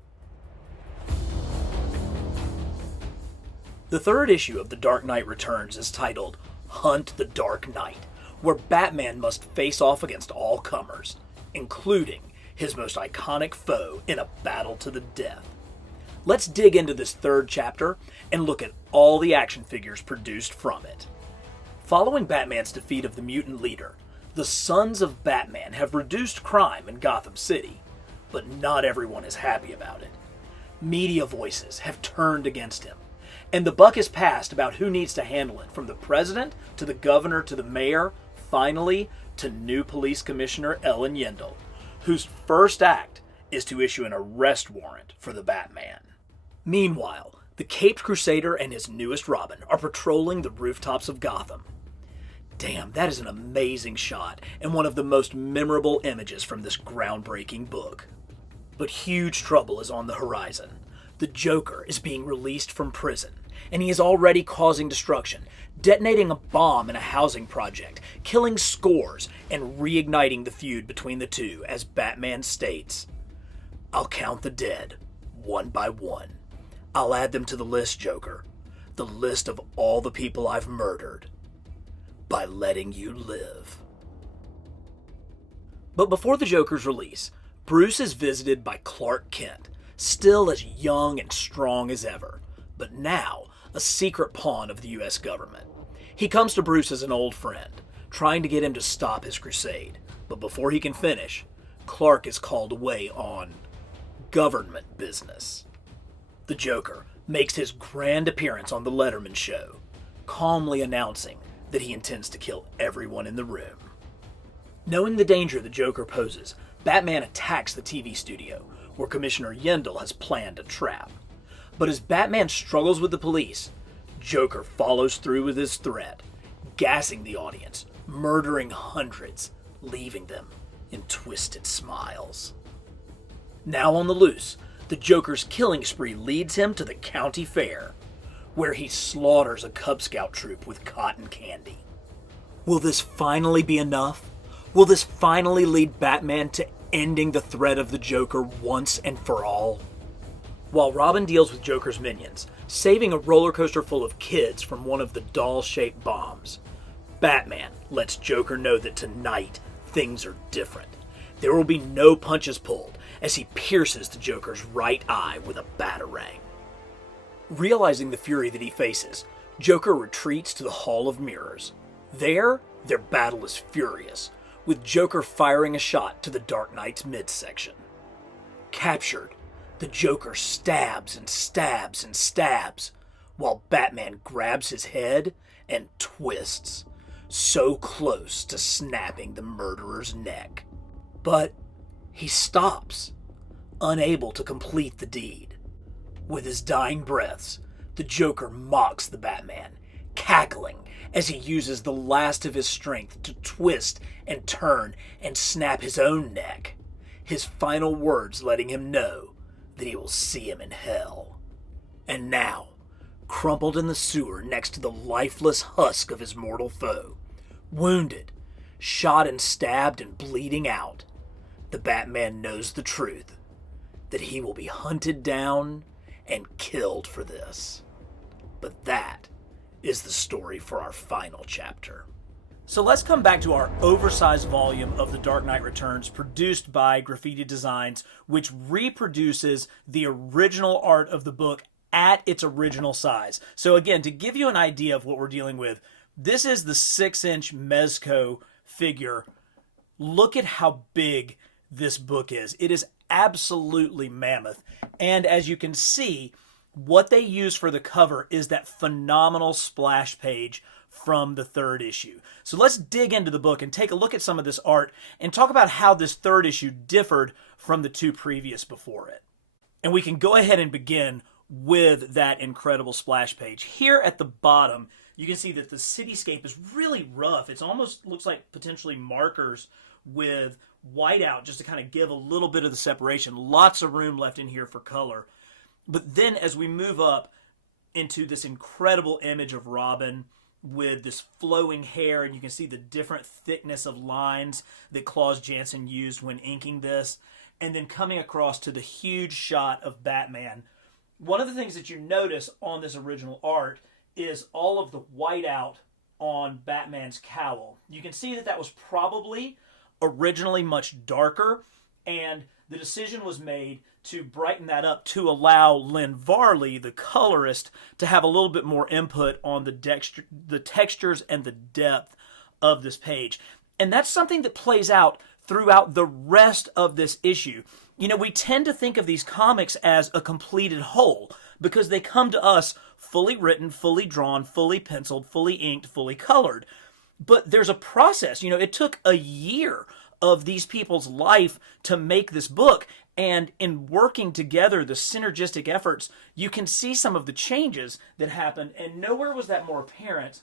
The third issue of The Dark Knight Returns is titled Hunt the Dark Knight, where Batman must face off against all comers, including his most iconic foe in a battle to the death. Let's dig into this third chapter and look at all the action figures produced from it. Following Batman's defeat of the mutant leader, the Sons of Batman have reduced crime in Gotham City, but not everyone is happy about it. Media voices have turned against him, and the buck is passed about who needs to handle it, from the president to the governor to the mayor, finally to new police commissioner Ellen Yendel, whose first act is to issue an arrest warrant for the Batman. Meanwhile, the Caped Crusader and his newest Robin are patrolling the rooftops of Gotham. Damn, that is an amazing shot and one of the most memorable images from this groundbreaking book. But huge trouble is on the horizon. The Joker is being released from prison, and he is already causing destruction, detonating a bomb in a housing project, killing scores, and reigniting the feud between the two, as Batman states, "I'll count the dead, one by one. I'll add them to the list, Joker. The list of all the people I've murdered. By letting you live." But before the Joker's release, Bruce is visited by Clark Kent, still as young and strong as ever, but now a secret pawn of the US government. He comes to Bruce as an old friend, trying to get him to stop his crusade, but before he can finish, Clark is called away on government business. The Joker makes his grand appearance on the Letterman show, calmly announcing that he intends to kill everyone in the room. Knowing the danger the Joker poses, Batman attacks the TV studio, where Commissioner Yendel has planned a trap. But as Batman struggles with the police, Joker follows through with his threat, gassing the audience, murdering hundreds, leaving them in twisted smiles. Now on the loose, the Joker's killing spree leads him to the county fair, where he slaughters a Cub Scout troop with cotton candy. Will this finally be enough? Will this finally lead Batman to ending the threat of the Joker once and for all? While Robin deals with Joker's minions, saving a roller coaster full of kids from one of the doll-shaped bombs, Batman lets Joker know that tonight things are different. There will be no punches pulled as he pierces the Joker's right eye with a batarang. Realizing the fury that he faces, Joker retreats to the Hall of Mirrors. There, their battle is furious, with Joker firing a shot to the Dark Knight's midsection. Captured, the Joker stabs and stabs and stabs, while Batman grabs his head and twists, so close to snapping the murderer's neck. But he stops, unable to complete the deed. With his dying breaths, the Joker mocks the Batman, cackling as he uses the last of his strength to twist and turn and snap his own neck, his final words letting him know that he will see him in hell. And now, crumpled in the sewer next to the lifeless husk of his mortal foe, wounded, shot and stabbed and bleeding out, the Batman knows the truth, that he will be hunted down and killed for this. But that is the story for our final chapter. So let's come back to our oversized volume of The Dark Knight Returns, produced by Graffiti Designs, which reproduces the original art of the book at its original size. So again, to give you an idea of what we're dealing with, this is the 6-inch Mezco figure. Look at how big this book is. It is absolutely mammoth. And as you can see, what they use for the cover is that phenomenal splash page from the third issue. So let's dig into the book and take a look at some of this art and talk about how this third issue differed from the two previous before it. And we can go ahead and begin with that incredible splash page. Here at the bottom, you can see that the cityscape is really rough. It almost looks like potentially markers with whiteout just to kind of give a little bit of the separation. Lots of room left in here for color. But then as we move up into this incredible image of Robin with this flowing hair, and you can see the different thickness of lines that Klaus Janson used when inking this, and then coming across to the huge shot of Batman one of the things that you notice on this original art is all of the whiteout on Batman's cowl. You can see that that was probably originally much darker, and the decision was made to brighten that up to allow Lynn Varley, the colorist, to have a little bit more input on the textures and the depth of this page. And that's something that plays out throughout the rest of this issue. You know, we tend to think of these comics as a completed whole because they come to us fully written, fully drawn, fully penciled, fully inked, fully colored. But there's a process. You know, it took a year of these people's life to make this book. And in working together, the synergistic efforts, you can see some of the changes that happened. And nowhere was that more apparent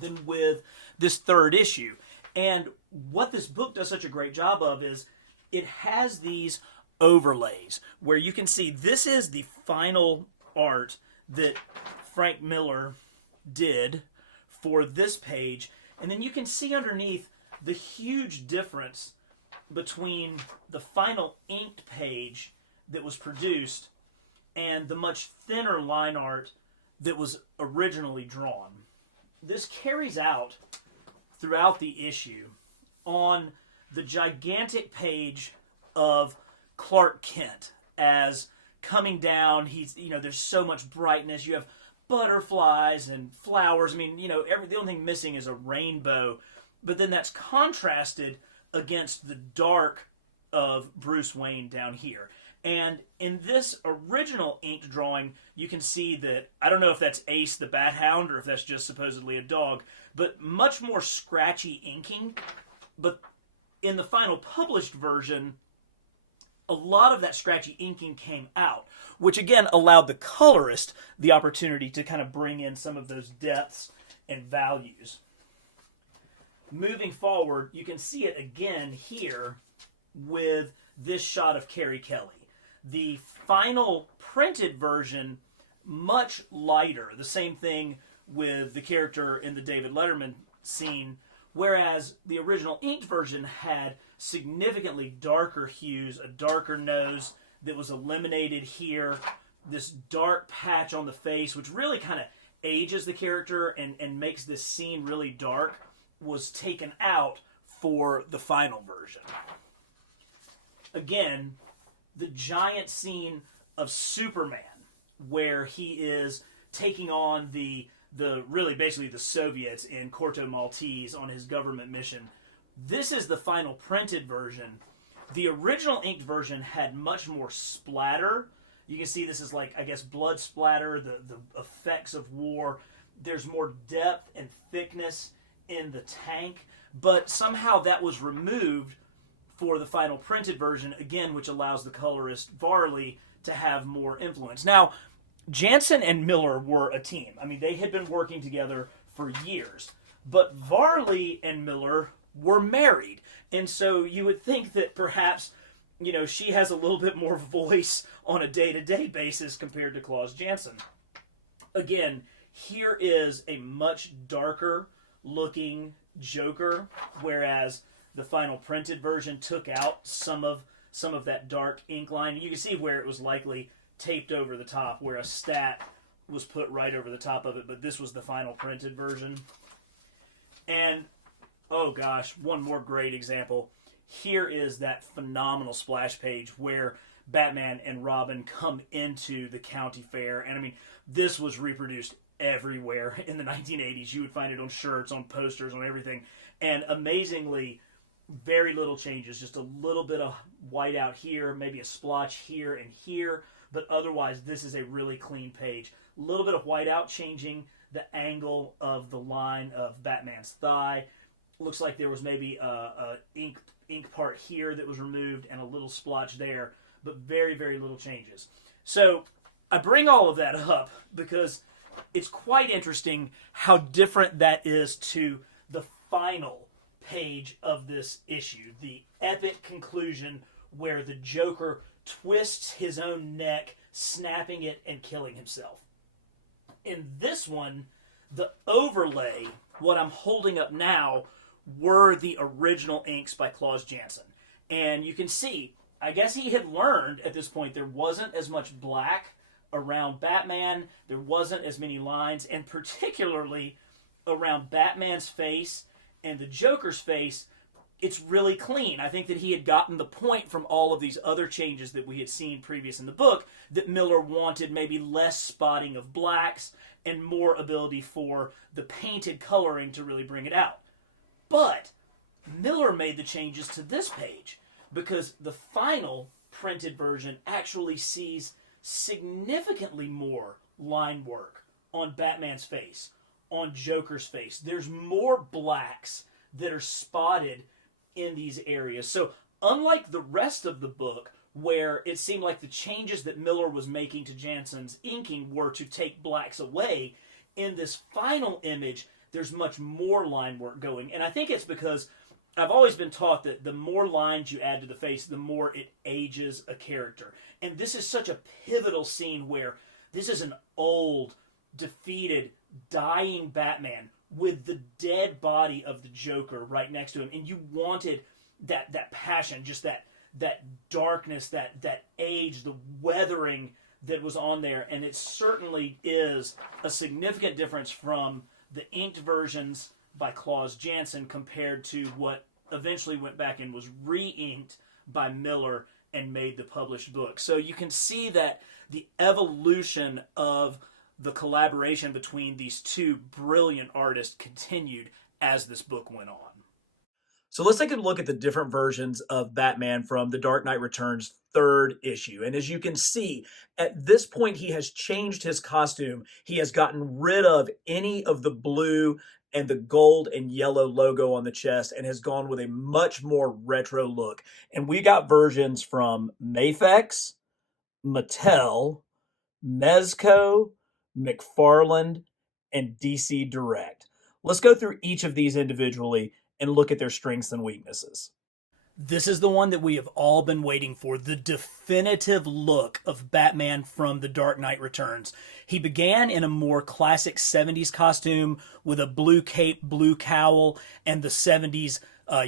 than with this third issue. And what this book does such a great job of is it has these overlays where you can see this is the final art that Frank Miller did for this page. And then you can see underneath the huge difference between the final inked page that was produced and the much thinner line art that was originally drawn. This carries out throughout the issue on the gigantic page of Clark Kent as coming down. He's, you know, there's so much brightness. You have butterflies and flowers. I mean, you know, the only thing missing is a rainbow. But then that's contrasted against the dark of Bruce Wayne down here. And in this original inked drawing, you can see that, I don't know if that's Ace the Bat Hound or if that's just supposedly a dog, but much more scratchy inking. But in the final published version, a lot of that scratchy inking came out, which again allowed the colorist the opportunity to kind of bring in some of those depths and values. Moving forward, you can see it again here with this shot of Carrie Kelly. The final printed version, much lighter. The same thing with the character in the David Letterman scene, whereas the original inked version had significantly darker hues, a darker nose that was eliminated here, this dark patch on the face, which really kind of ages the character and makes this scene really dark, was taken out for the final version. Again, the giant scene of Superman, where he is taking on the really basically the Soviets in Corto Maltese on his government mission. This is the final printed version. The original inked version had much more splatter. You can see this is like, I guess, blood splatter, the effects of war. There's more depth and thickness in the tank, but somehow that was removed for the final printed version, again, which allows the colorist Varley to have more influence. Now, Janson and Miller were a team. I mean, they had been working together for years, but Varley and Miller were married, and so you would think that perhaps, you know, she has a little bit more voice on a day-to-day basis compared to Klaus Janson. Again, here is a much darker looking Joker, whereas the final printed version took out some of that dark ink line. You can see where it was likely taped over the top, where a stat was put right over the top of it, but this was the final printed version. And, oh gosh, one more great example. Here is that phenomenal splash page where Batman and Robin come into the county fair. And I mean, this was reproduced everywhere in the 1980s. You would find it on shirts, on posters, on everything. And amazingly, very little changes. Just a little bit of white out here, maybe a splotch here and here. But otherwise, this is a really clean page. A little bit of white out changing the angle of the line of Batman's thigh. Looks like there was maybe a ink part here that was removed and a little splotch there. But very, very little changes. So I bring all of that up because it's quite interesting how different that is to the final page of this issue. The epic conclusion where the Joker twists his own neck, snapping it and killing himself. In this one, the overlay, what I'm holding up now, were the original inks by Klaus Janson. And you can see, I guess he had learned at this point there wasn't as much black around Batman. There wasn't as many lines, and particularly around Batman's face and the Joker's face, it's really clean. I think that he had gotten the point from all of these other changes that we had seen previous in the book, that Miller wanted maybe less spotting of blacks and more ability for the painted coloring to really bring it out. But Miller made the changes to this page because the final printed version actually sees significantly more line work on Batman's face, on Joker's face. There's more blacks that are spotted in these areas. So unlike the rest of the book, where it seemed like the changes that Miller was making to Jansen's inking were to take blacks away, in this final image, there's much more line work going. And I think it's because I've always been taught that the more lines you add to the face, the more it ages a character. And this is such a pivotal scene where this is an old, defeated, dying Batman with the dead body of the Joker right next to him, and you wanted that passion, just that darkness, that age, the weathering that was on there, and it certainly is a significant difference from the inked versions by Klaus Janson compared to what eventually went back and was re-inked by Miller and made the published book. So you can see that the evolution of the collaboration between these two brilliant artists continued as this book went on. So let's take a look at the different versions of Batman from The Dark Knight Returns' third issue. And as you can see, at this point, he has changed his costume. He has gotten rid of any of the blue and the gold and yellow logo on the chest and has gone with a much more retro look. And we got versions from Mafex, Mattel, Mezco, McFarland, and DC Direct. Let's go through each of these individually and look at their strengths and weaknesses. This is the one that we have all been waiting for, the definitive look of Batman from The Dark Knight Returns. He began in a more classic 70s costume with a blue cape, blue cowl, and the 70s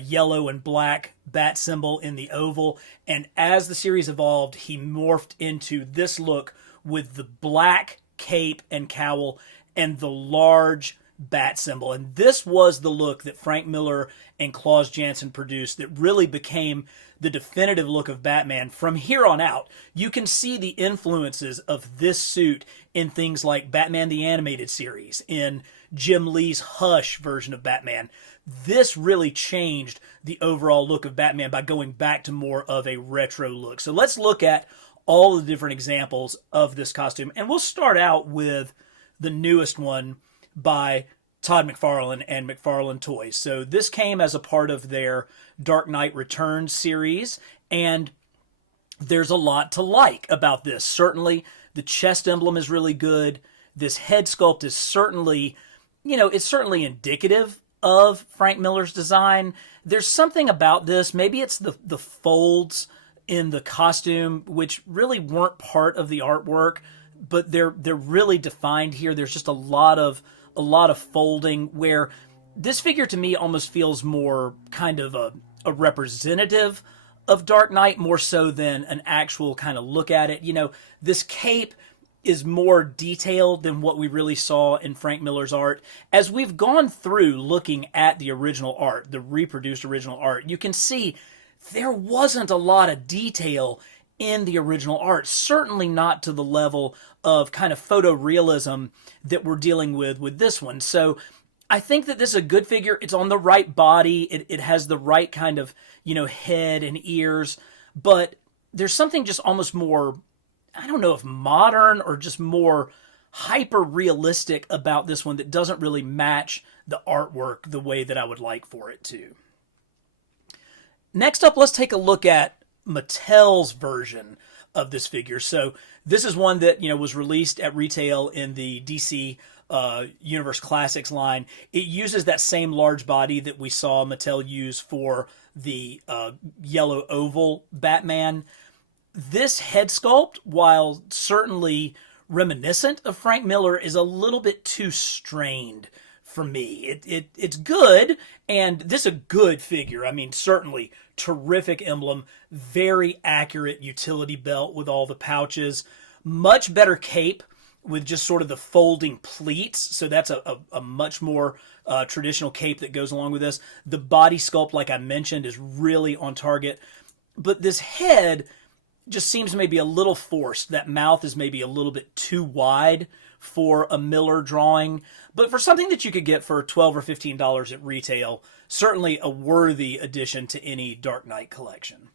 yellow and black bat symbol in the oval. And as the series evolved, he morphed into this look with the black cape and cowl and the large bat symbol. And this was the look that Frank Miller and Klaus Janson produced that really became the definitive look of Batman. From here on out, you can see the influences of this suit in things like Batman the Animated Series, in Jim Lee's Hush version of Batman. This really changed the overall look of Batman by going back to more of a retro look. So let's look at all the different examples of this costume. And we'll start out with the newest one by Todd McFarlane and McFarlane Toys. So this came as a part of their Dark Knight Returns series, and there's a lot to like about this. Certainly, the chest emblem is really good. This head sculpt is certainly, it's certainly indicative of Frank Miller's design. There's something about this, maybe it's the folds in the costume, which really weren't part of the artwork, but they're really defined here. There's just a lot of folding, where this figure to me almost feels more kind of a representative of Dark Knight, more so than an actual kind of look at it. This cape is more detailed than what we really saw in Frank Miller's art. As we've gone through looking at the original art, the reproduced original art, you can see there wasn't a lot of detail in the original art, certainly not to the level of kind of photorealism that we're dealing with this one. So I think that this is a good figure. It's on the right body. It has the right kind of, head and ears, but there's something just almost more, I don't know if modern or just more hyper realistic about this one that doesn't really match the artwork the way that I would like for it to. Next up, let's take a look at Mattel's version of this figure. So this is one that was released at retail in the DC Universe Classics line. It uses that same large body that we saw Mattel use for the yellow oval Batman. This head sculpt, while certainly reminiscent of Frank Miller, is a little bit too strained for me. It's good, and this is a good figure. I mean, certainly terrific emblem, very accurate utility belt with all the pouches. Much better cape with just sort of the folding pleats. So that's a much more traditional cape that goes along with this. The body sculpt, like I mentioned, is really on target. But this head just seems maybe a little forced. That mouth is maybe a little bit too wide for a Miller drawing. But for something that you could get for $12 or $15 at retail, certainly a worthy addition to any Dark Knight collection.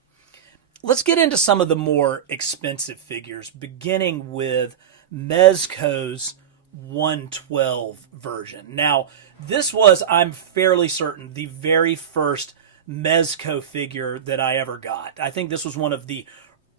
Let's get into some of the more expensive figures, beginning with Mezco's 112 version. Now, this was, I'm fairly certain, the very first Mezco figure that I ever got. I think this was one of the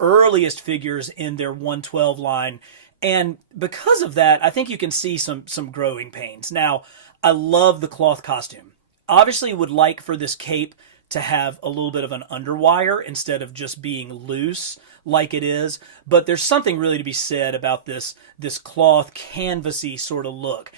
earliest figures in their 112 line, and because of that, I think you can see some growing pains. Now, I love the cloth costume. Obviously, would like for this cape to have a little bit of an underwire instead of just being loose like it is, but there's something really to be said about this cloth canvasy sort of look.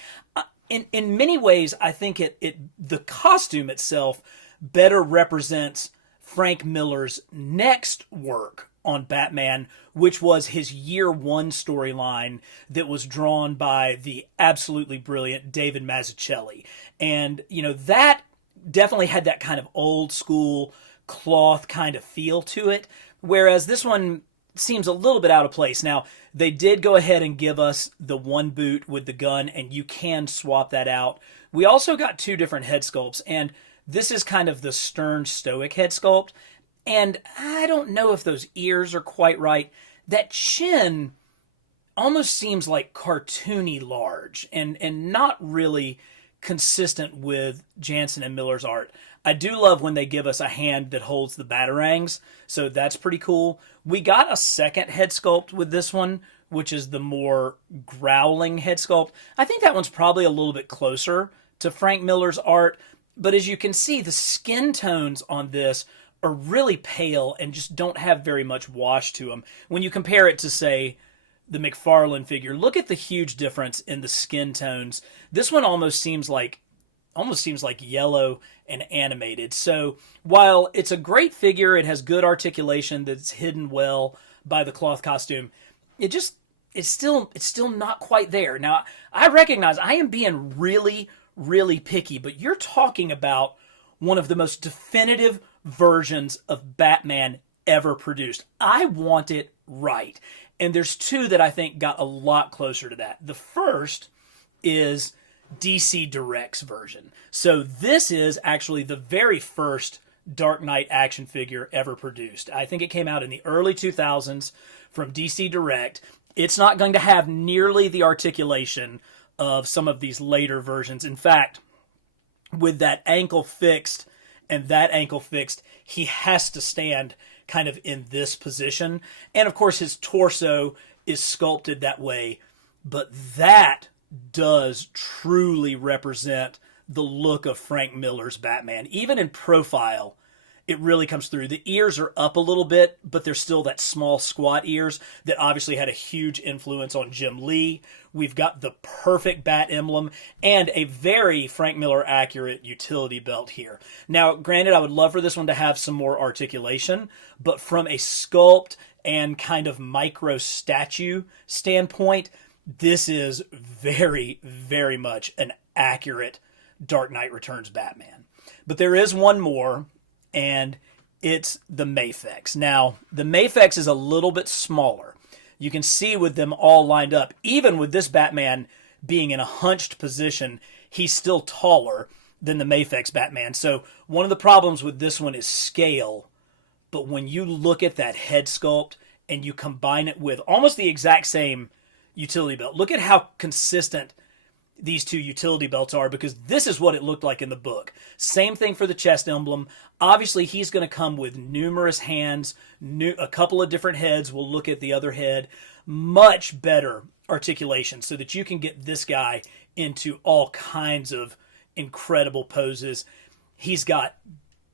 In many ways, I think the costume itself better represents Frank Miller's next work on Batman, which was his year one storyline that was drawn by the absolutely brilliant David Mazzucchelli. And, that definitely had that kind of old school cloth kind of feel to it, whereas this one seems a little bit out of place. Now, they did go ahead and give us the one boot with the gun, and you can swap that out. We also got two different head sculpts, and this is kind of the stern stoic head sculpt. And I don't know if those ears are quite right. That chin almost seems like cartoony large and not really consistent with Jansen and Miller's art. I do love when they give us a hand that holds the batarangs, so that's pretty cool. We got a second head sculpt with this one, which is the more growling head sculpt. I think that one's probably a little bit closer to Frank Miller's art, but as you can see, the skin tones on this are really pale and just don't have very much wash to them. When you compare it to, say, the McFarlane figure, look at the huge difference in the skin tones. This one almost seems like yellow and animated. So while it's a great figure, it has good articulation that's hidden well by the cloth costume, it's still not quite there. Now, I recognize I am being really, really picky, but you're talking about one of the most definitive versions of Batman ever produced. I want it right. And there's two that I think got a lot closer to that. The first is DC Direct's version. So this is actually the very first Dark Knight action figure ever produced. I think it came out in the early 2000s from DC Direct. It's not going to have nearly the articulation of some of these later versions. In fact, with that ankle fixed and that ankle fixed, he has to stand kind of in this position. And of course, his torso is sculpted that way. But that does truly represent the look of Frank Miller's Batman. Even in profile, it really comes through. The ears are up a little bit, but they're still that small squat ears that obviously had a huge influence on Jim Lee. We've got the perfect bat emblem and a very Frank Miller accurate utility belt here. Now, granted, I would love for this one to have some more articulation, but from a sculpt and kind of micro statue standpoint, this is very, very much an accurate Dark Knight Returns Batman. But there is one more, and it's the Mafex. Now, the Mafex is a little bit smaller. You can see with them all lined up, even with this Batman being in a hunched position, he's still taller than the Mafex Batman. So one of the problems with this one is scale. But when you look at that head sculpt and you combine it with almost the exact same utility belt, look at how consistent these two utility belts are, because this is what it looked like in the book. Same thing for the chest emblem. Obviously, he's going to come with numerous hands, a couple of different heads. We'll look at the other head. Much better articulation so that you can get this guy into all kinds of incredible poses. He's got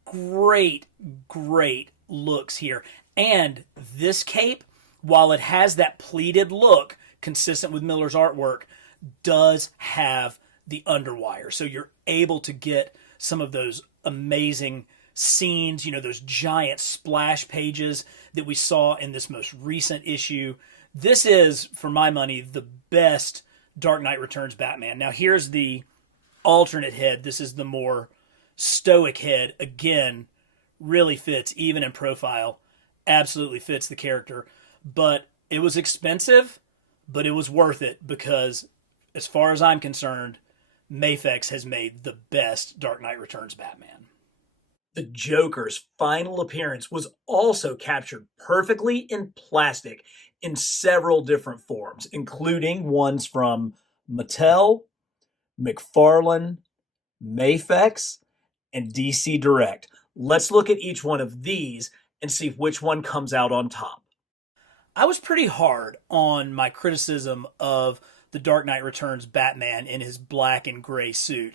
great, great looks here. And this cape, while it has that pleated look consistent with Miller's artwork, does have the underwire. So you're able to get some of those amazing scenes, those giant splash pages that we saw in this most recent issue. This is, for my money, the best Dark Knight Returns Batman. Now, here's the alternate head. This is the more stoic head. Again, really fits, even in profile. Absolutely fits the character. But it was expensive, but it was worth it because, as far as I'm concerned, Mafex has made the best Dark Knight Returns Batman. The Joker's final appearance was also captured perfectly in plastic in several different forms, including ones from Mattel, McFarlane, Mafex, and DC Direct. Let's look at each one of these and see which one comes out on top. I was pretty hard on my criticism of the Dark Knight Returns Batman in his black and gray suit.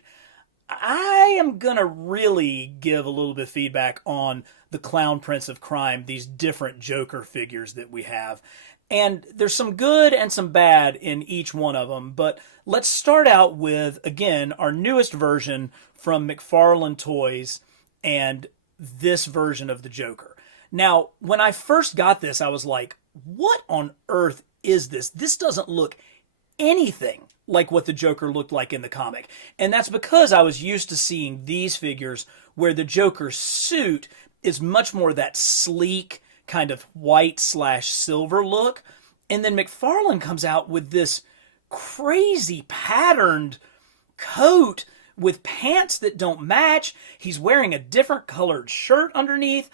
I am going to really give a little bit of feedback on the Clown Prince of Crime, these different Joker figures that we have. And there's some good and some bad in each one of them. But let's start out with, again, our newest version from McFarlane Toys and this version of the Joker. Now, when I first got this, I was like, what on earth is this? This doesn't look anything like what the Joker looked like in the comic. And that's because I was used to seeing these figures where the Joker's suit is much more that sleek kind of white/silver look. And then McFarlane comes out with this crazy patterned coat with pants that don't match. He's wearing a different colored shirt underneath.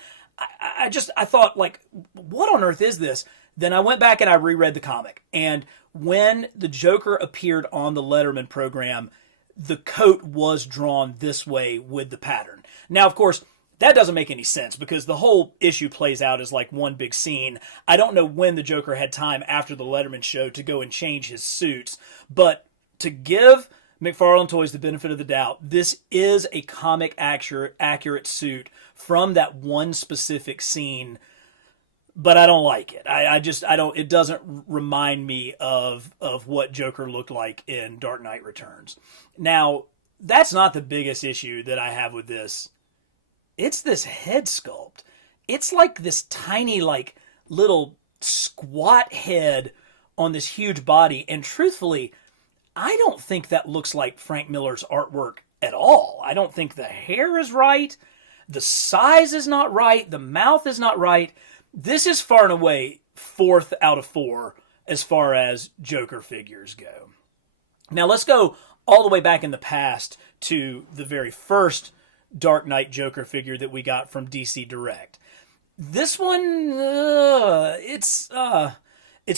I thought, like, what on earth is this? Then I went back and I reread the comic. And when the Joker appeared on the Letterman program, the coat was drawn this way with the pattern. Now, of course, that doesn't make any sense because the whole issue plays out as like one big scene. I don't know when the Joker had time after the Letterman show to go and change his suits, but to give McFarlane Toys the benefit of the doubt, this is a comic accurate suit from that one specific scene, but I don't like it. I don't, it doesn't remind me of what Joker looked like in Dark Knight Returns. Now, that's not the biggest issue that I have with this. It's this head sculpt. It's like this tiny, like, little squat head on this huge body. And truthfully, I don't think that looks like Frank Miller's artwork at all. I don't think the hair is right. The size is not right. The mouth is not right. This is far and away 4th out of 4 as far as Joker figures go. Now let's go all the way back in the past to the very first Dark Knight Joker figure that we got from DC Direct. This one, it's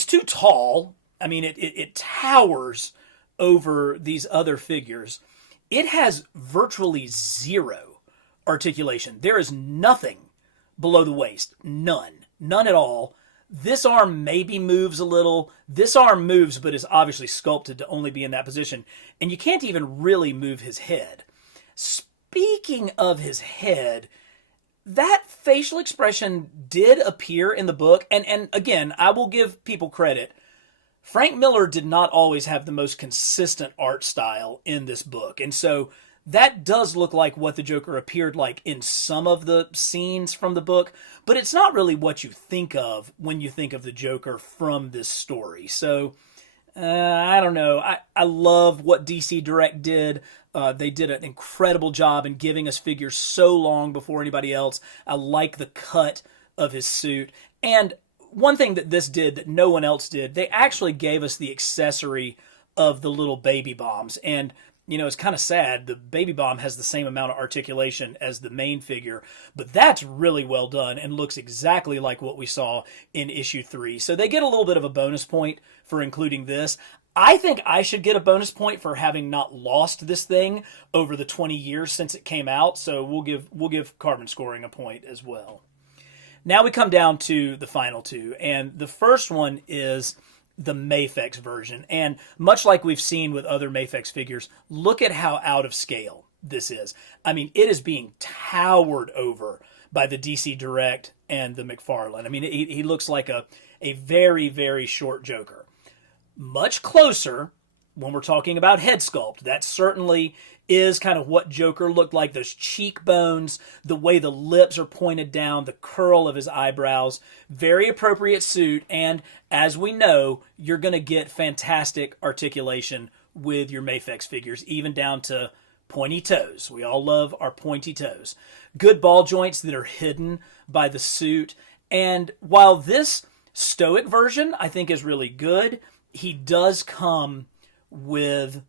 too tall. I mean, it towers over these other figures. It has virtually zero articulation. There is nothing below the waist. None at all. This arm maybe moves a little. This arm moves, but is obviously sculpted to only be in that position. And you can't even really move his head. Speaking of his head, that facial expression did appear in the book. And again, I will give people credit. Frank Miller did not always have the most consistent art style in this book. And so that does look like what the Joker appeared like in some of the scenes from the book, but it's not really what you think of when you think of the Joker from this story. So, I don't know. I love what DC Direct did. They did an incredible job in giving us figures so long before anybody else. I like the cut of his suit. And one thing that this did that no one else did, they actually gave us the accessory of the little baby bombs. And, you know, it's kind of sad. The baby bomb has the same amount of articulation as the main figure, but that's really well done and looks exactly like what we saw in issue 3. So they get a little bit of a bonus point for including this. I think I should get a bonus point for having not lost this thing over the 20 years since it came out. So we'll give Carbon Scoring a point as well. Now we come down to the final two, and the first one is the Mafex version. And much like we've seen with other Mafex figures, look at how out of scale this is. I mean, it is being towered over by the DC Direct and the McFarlane. I mean, he looks like a very, very short Joker. Much closer when we're talking about head sculpt. That certainly is kind of what Joker looked like. Those cheekbones, the way the lips are pointed down, the curl of his eyebrows. Very appropriate suit. And as we know, you're going to get fantastic articulation with your Mafex figures, even down to pointy toes. We all love our pointy toes. Good ball joints that are hidden by the suit. And while this stoic version I think is really good, he does come with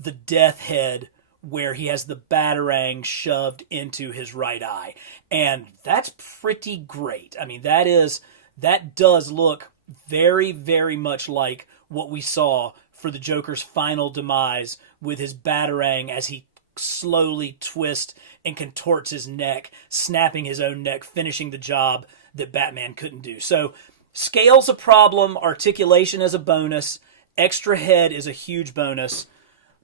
the death head where he has the batarang shoved into his right eye. And that's pretty great. I mean, that does look very, very much like what we saw for the Joker's final demise with his batarang as he slowly twists and contorts his neck, snapping his own neck, finishing the job that Batman couldn't do. So scale's a problem, articulation is a bonus, extra head is a huge bonus,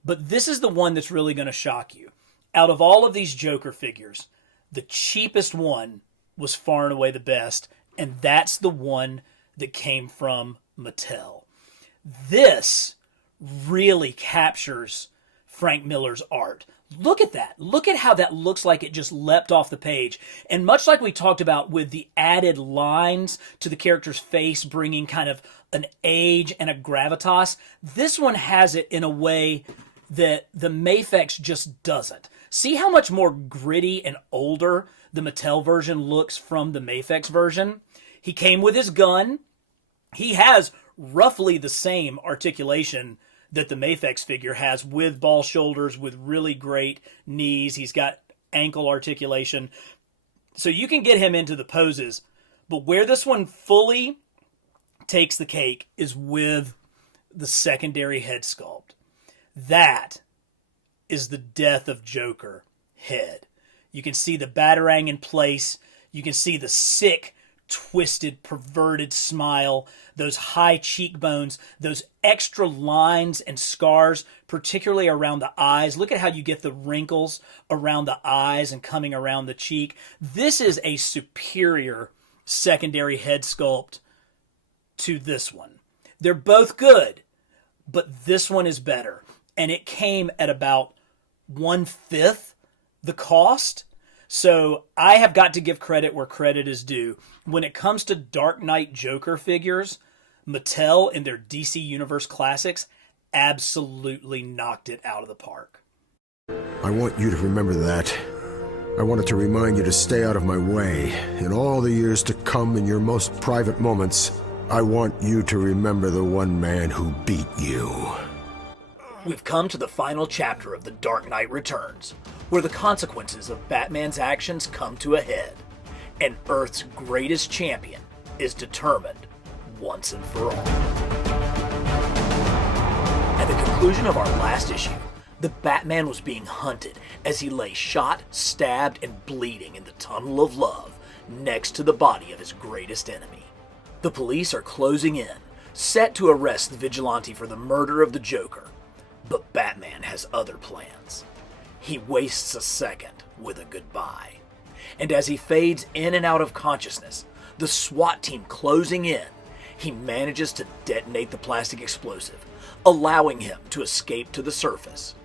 but this is the one that's really going to shock you. Out of all of these Joker figures, the cheapest one was far and away the best, and that's the one that came from Mattel. This really captures Frank Miller's art. Look at that. Look at how that looks like it just leapt off the page. And much like we talked about with the added lines to the character's face, bringing kind of an age and a gravitas, this one has it in a way that the Mafex just doesn't. See how much more gritty and older the Mattel version looks from the Mafex version? He came with his gun. He has roughly the same articulation that the Mafex figure has, with ball shoulders, with really great knees. He's got ankle articulation. So you can get him into the poses. But where this one fully takes the cake is with the secondary head sculpt. That is the death of Joker head. You can see the batarang in place. You can see the sick, twisted, perverted smile, those high cheekbones, those extra lines and scars, particularly around the eyes. Look at how you get the wrinkles around the eyes and coming around the cheek. This is a superior secondary head sculpt to this one. They're both good, but this one is better. And it came at about 1/5 the cost. So I have got to give credit where credit is due. When it comes to Dark Knight Joker figures, Mattel in their DC Universe Classics absolutely knocked it out of the park. I want you to remember that. I wanted to remind you to stay out of my way. In all the years to come, in your most private moments, I want you to remember the one man who beat you. We've come to the final chapter of The Dark Knight Returns, where the consequences of Batman's actions come to a head, and Earth's greatest champion is determined once and for all. At the conclusion of our last issue, the Batman was being hunted as he lay shot, stabbed, and bleeding in the Tunnel of Love next to the body of his greatest enemy. The police are closing in, set to arrest the vigilante for the murder of the Joker. But Batman has other plans. He wastes a second with a goodbye. And as he fades in and out of consciousness, the SWAT team closing in, he manages to detonate the plastic explosive, allowing him to escape to the surface,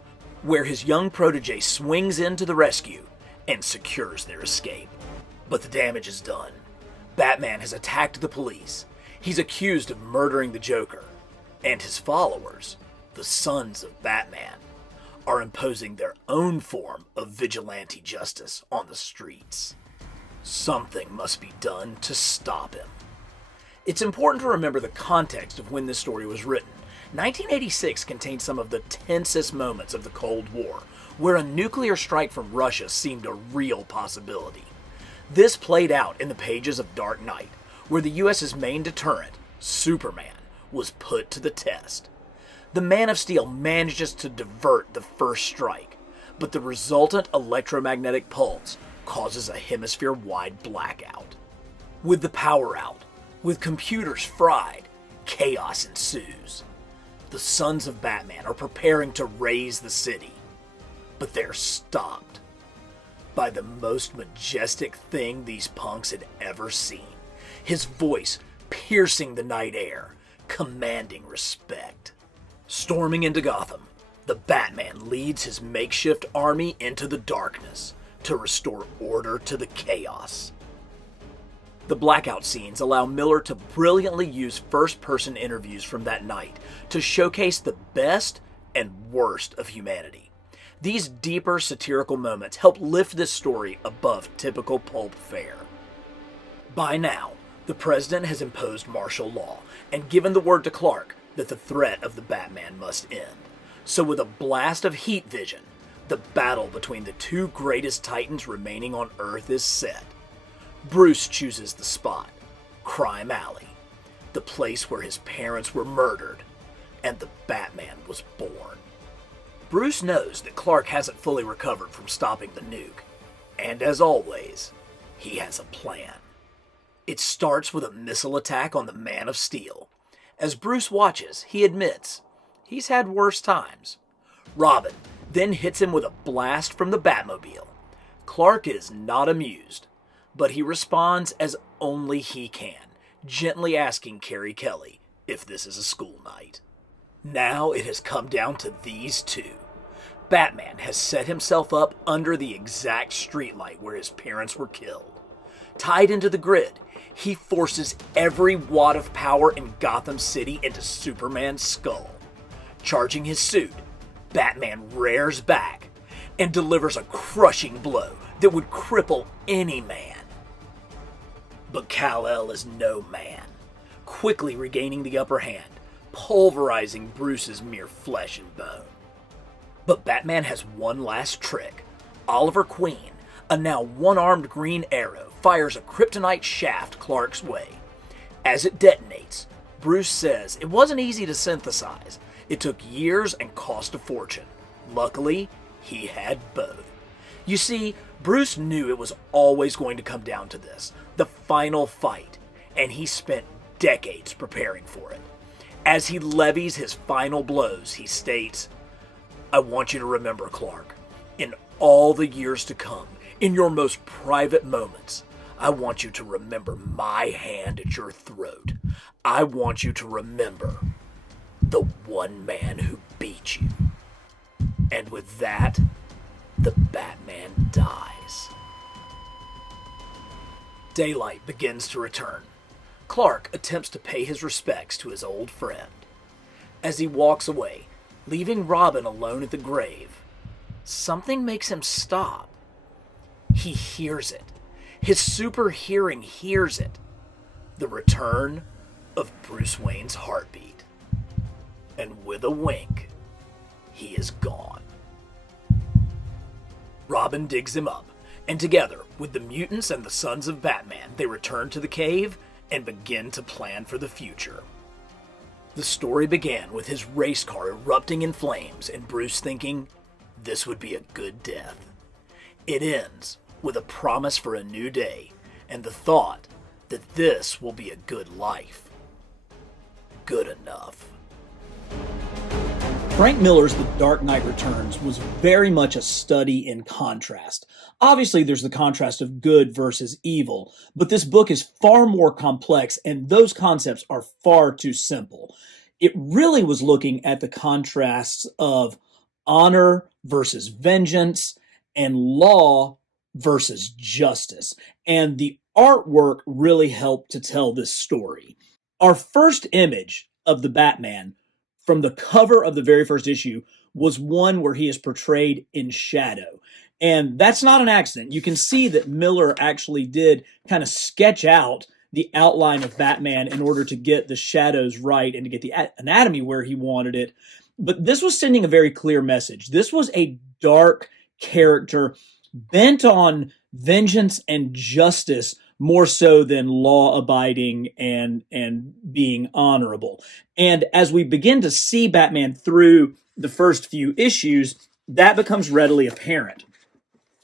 where his young protege swings in to the rescue and secures their escape. But the damage is done. Batman has attacked the police. He's accused of murdering the Joker, and his followers, the Sons of Batman, are imposing their own form of vigilante justice on the streets. Something must be done to stop him. It's important to remember the context of when this story was written. 1986 contained some of the tensest moments of the Cold War, where a nuclear strike from Russia seemed a real possibility. This played out in the pages of Dark Knight, where the US's main deterrent, Superman, was put to the test. The Man of Steel manages to divert the first strike, but the resultant electromagnetic pulse causes a hemisphere-wide blackout. With the power out, with computers fried, chaos ensues. The Sons of Batman are preparing to raise the city, but they're stopped by the most majestic thing these punks had ever seen. His voice piercing the night air, commanding respect. Storming into Gotham, the Batman leads his makeshift army into the darkness to restore order to the chaos. The blackout scenes allow Miller to brilliantly use first-person interviews from that night to showcase the best and worst of humanity. These deeper satirical moments help lift this story above typical pulp fare. By now, the president has imposed martial law and given the word to Clark that the threat of the Batman must end. So with a blast of heat vision, the battle between the two greatest titans remaining on Earth is set. Bruce chooses the spot, Crime Alley, the place where his parents were murdered, and the Batman was born. Bruce knows that Clark hasn't fully recovered from stopping the nuke, and as always, he has a plan. It starts with a missile attack on the Man of Steel. As Bruce watches, he admits he's had worse times. Robin then hits him with a blast from the Batmobile. Clark is not amused, but he responds as only he can, gently asking Carrie Kelly if this is a school night. Now it has come down to these two. Batman has set himself up under the exact streetlight where his parents were killed. Tied into the grid, he forces every watt of power in Gotham City into Superman's skull. Charging his suit, Batman rears back and delivers a crushing blow that would cripple any man. But Kal-El is no man, quickly regaining the upper hand, pulverizing Bruce's mere flesh and bone. But Batman has one last trick. Oliver Queen, a now one-armed Green Arrow, fires a kryptonite shaft Clark's way. As it detonates, Bruce says it wasn't easy to synthesize. It took years and cost a fortune. Luckily, he had both. You see, Bruce knew it was always going to come down to this, the final fight, and he spent decades preparing for it. As he levies his final blows, he states, "I want you to remember, Clark, in all the years to come, in your most private moments, I want you to remember my hand at your throat. I want you to remember the one man who beat you." And with that, the Batman dies. Daylight begins to return. Clark attempts to pay his respects to his old friend. As he walks away, leaving Robin alone at the grave, something makes him stop. He hears it. His super hearing hears it. The return of Bruce Wayne's heartbeat. And with a wink, he is gone. Robin digs him up, and together with the mutants and the sons of Batman, they return to the cave and begin to plan for the future. The story began with his race car erupting in flames and Bruce thinking this would be a good death. It ends with a promise for a new day and the thought that this will be a good life. Good enough. Frank Miller's The Dark Knight Returns was very much a study in contrast. Obviously, there's the contrast of good versus evil, but this book is far more complex, and those concepts are far too simple. It really was looking at the contrasts of honor versus vengeance and law versus justice, and the artwork really helped to tell this story. Our first image of the Batman from the cover of the very first issue was one where he is portrayed in shadow. And that's not an accident. You can see that Miller actually did kind of sketch out the outline of Batman in order to get the shadows right and to get the anatomy where he wanted it. But this was sending a very clear message. This was a dark character bent on vengeance and justice more so than law-abiding and being honorable. And as we begin to see Batman through the first few issues, that becomes readily apparent.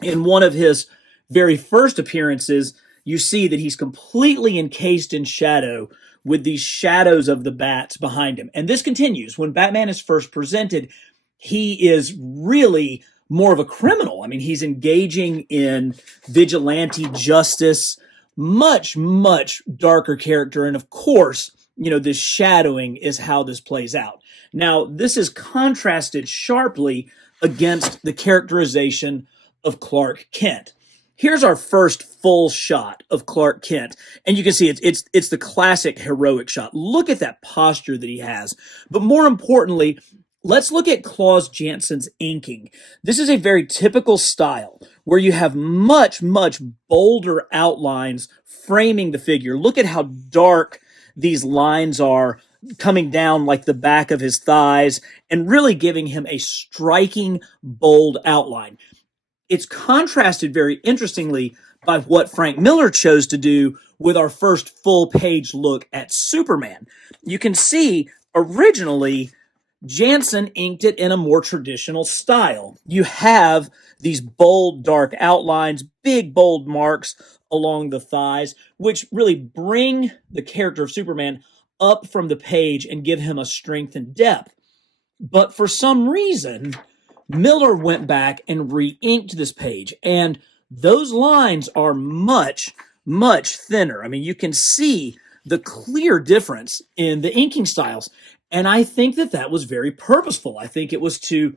In one of his very first appearances, you see that he's completely encased in shadow with these shadows of the bats behind him. And this continues. When Batman is first presented, he is really more of a criminal. I mean, he's engaging in vigilante justice, much, much darker character. And of course, this shadowing is how this plays out. Now, this is contrasted sharply against the characterization of Clark Kent. Here's our first full shot of Clark Kent, and you can see it's the classic heroic shot. Look at that posture that he has. But more importantly, let's look at Claus Jansen's inking. This is a very typical style where you have much, much bolder outlines framing the figure. Look at how dark these lines are coming down like the back of his thighs and really giving him a striking, bold outline. It's contrasted very interestingly by what Frank Miller chose to do with our first full page look at Superman. You can see originally Jansen inked it in a more traditional style. You have these bold, dark outlines, big, bold marks along the thighs, which really bring the character of Superman up from the page and give him a strength and depth. But for some reason, Miller went back and re-inked this page, and those lines are much, much thinner. I mean, you can see the clear difference in the inking styles, and I think that was very purposeful. I think it was to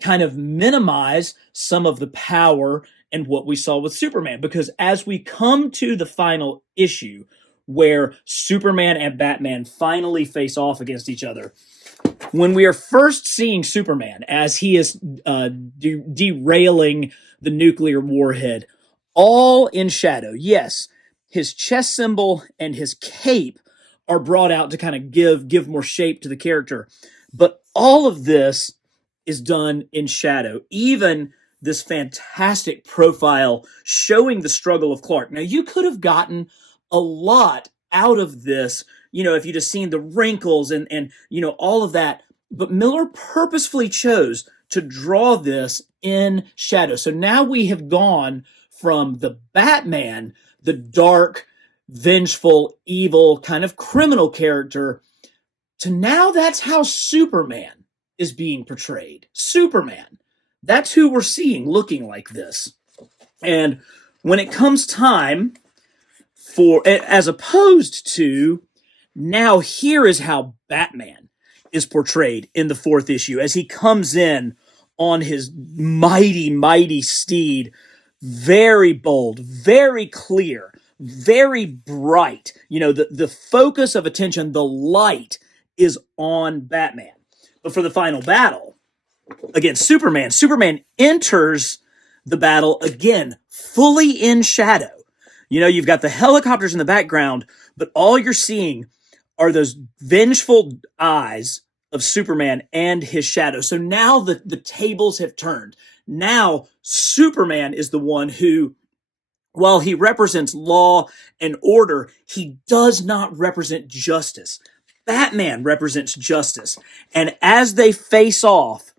kind of minimize some of the power and what we saw with Superman, because as we come to the final issue where Superman and Batman finally face off against each other, when we are first seeing Superman as he is derailing the nuclear warhead, all in shadow. Yes, his chest symbol and his cape are brought out to kind of give more shape to the character. But all of this is done in shadow. Even this fantastic profile showing the struggle of Clark. Now, you could have gotten a lot out of this, if you just seen the wrinkles and all of that. But Miller purposefully chose to draw this in shadow. So now we have gone from the Batman, the dark, vengeful, evil, kind of criminal character, to now that's how Superman is being portrayed. Superman. That's who we're seeing looking like this. And when it comes time for, as opposed to, now here is how Batman is portrayed in the fourth issue as he comes in on his mighty, mighty steed, very bold, very clear, very bright. The focus of attention, the light is on Batman. But for the final battle against Superman, Superman enters the battle again, fully in shadow. You've got the helicopters in the background, but all you're seeing are those vengeful eyes of Superman and his shadow. So now the tables have turned. Now Superman is the one who, while he represents law and order, he does not represent justice. Batman represents justice. And as they face off,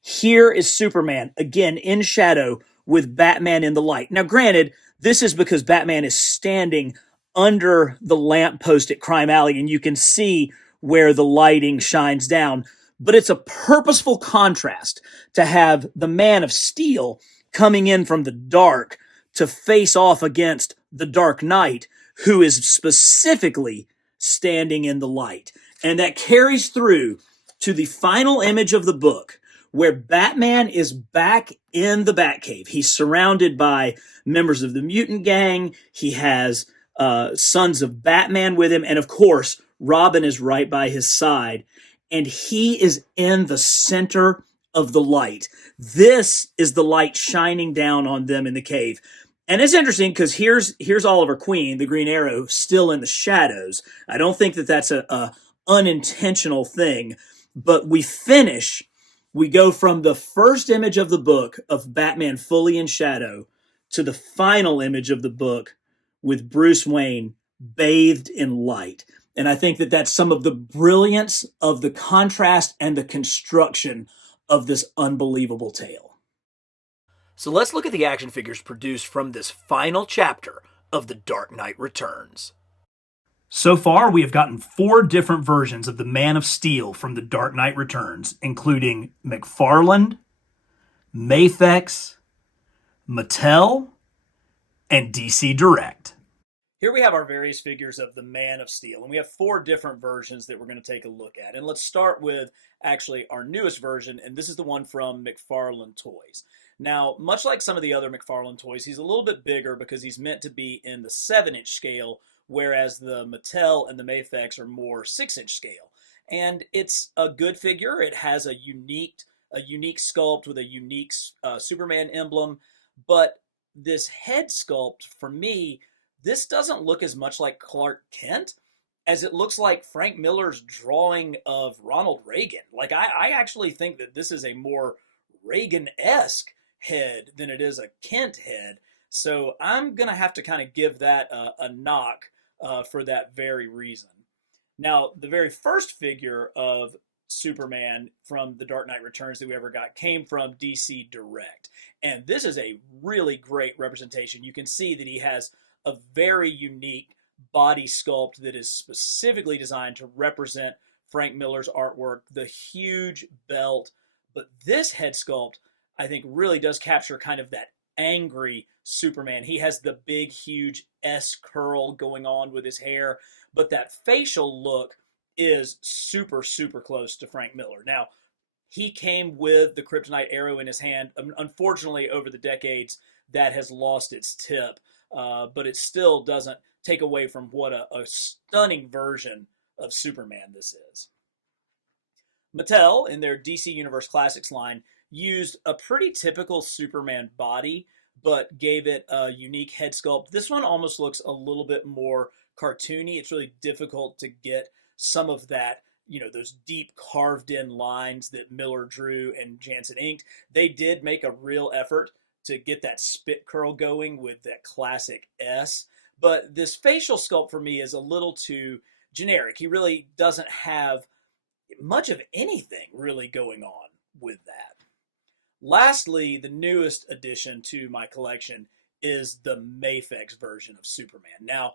here is Superman, again in shadow, with Batman in the light. Now, granted, this is because Batman is standing under the lamppost at Crime Alley, and you can see where the lighting shines down. But it's a purposeful contrast to have the Man of Steel coming in from the dark to face off against the Dark Knight, who is specifically standing in the light. And that carries through to the final image of the book, where Batman is back in the Batcave. He's surrounded by members of the mutant gang. He has sons of Batman with him. And of course, Robin is right by his side. And he is in the center of the light. This is the light shining down on them in the cave. And it's interesting because here's Oliver Queen, the Green Arrow, still in the shadows. I don't think that's a unintentional thing. But we go from the first image of the book of Batman fully in shadow to the final image of the book with Bruce Wayne bathed in light. And I think that's some of the brilliance of the contrast and the construction of this unbelievable tale. So let's look at the action figures produced from this final chapter of The Dark Knight Returns. So far, we have gotten 4 different versions of the Man of Steel from The Dark Knight Returns, including McFarlane, Mafex, Mattel, and DC Direct. Here we have our various figures of the Man of Steel, and we have 4 different versions that we're going to take a look at. And let's start with actually our newest version, and this is the one from McFarlane Toys. Now, much like some of the other McFarlane toys, he's a little bit bigger because he's meant to be in the 7-inch scale, whereas the Mattel and the Mafex are more 6-inch scale. And it's a good figure. It has a unique sculpt with a unique Superman emblem, but this head sculpt, for me, this doesn't look as much like Clark Kent as it looks like Frank Miller's drawing of Ronald Reagan. Like, I actually think that this is a more Reagan-esque head than it is a Kent head. So I'm going to have to kind of give that a knock for that very reason. Now, the very first figure of Superman from The Dark Knight Returns that we ever got came from DC Direct. And this is a really great representation. You can see that he has a very unique body sculpt that is specifically designed to represent Frank Miller's artwork, the huge belt. But this head sculpt, I think, really does capture kind of that angry Superman. He has the big, huge S curl going on with his hair, but that facial look is super, super close to Frank Miller. Now, he came with the kryptonite arrow in his hand. Unfortunately, over the decades, that has lost its tip. But it still doesn't take away from what a stunning version of Superman this is. Mattel, in their DC Universe Classics line, used a pretty typical Superman body, but gave it a unique head sculpt. This one almost looks a little bit more cartoony. It's really difficult to get some of that, those deep carved-in lines that Miller drew and Janson inked. They did make a real effort to get that spit curl going with that classic S. But this facial sculpt for me is a little too generic. He really doesn't have much of anything really going on with that. Lastly, the newest addition to my collection is the Mafex version of Superman. Now,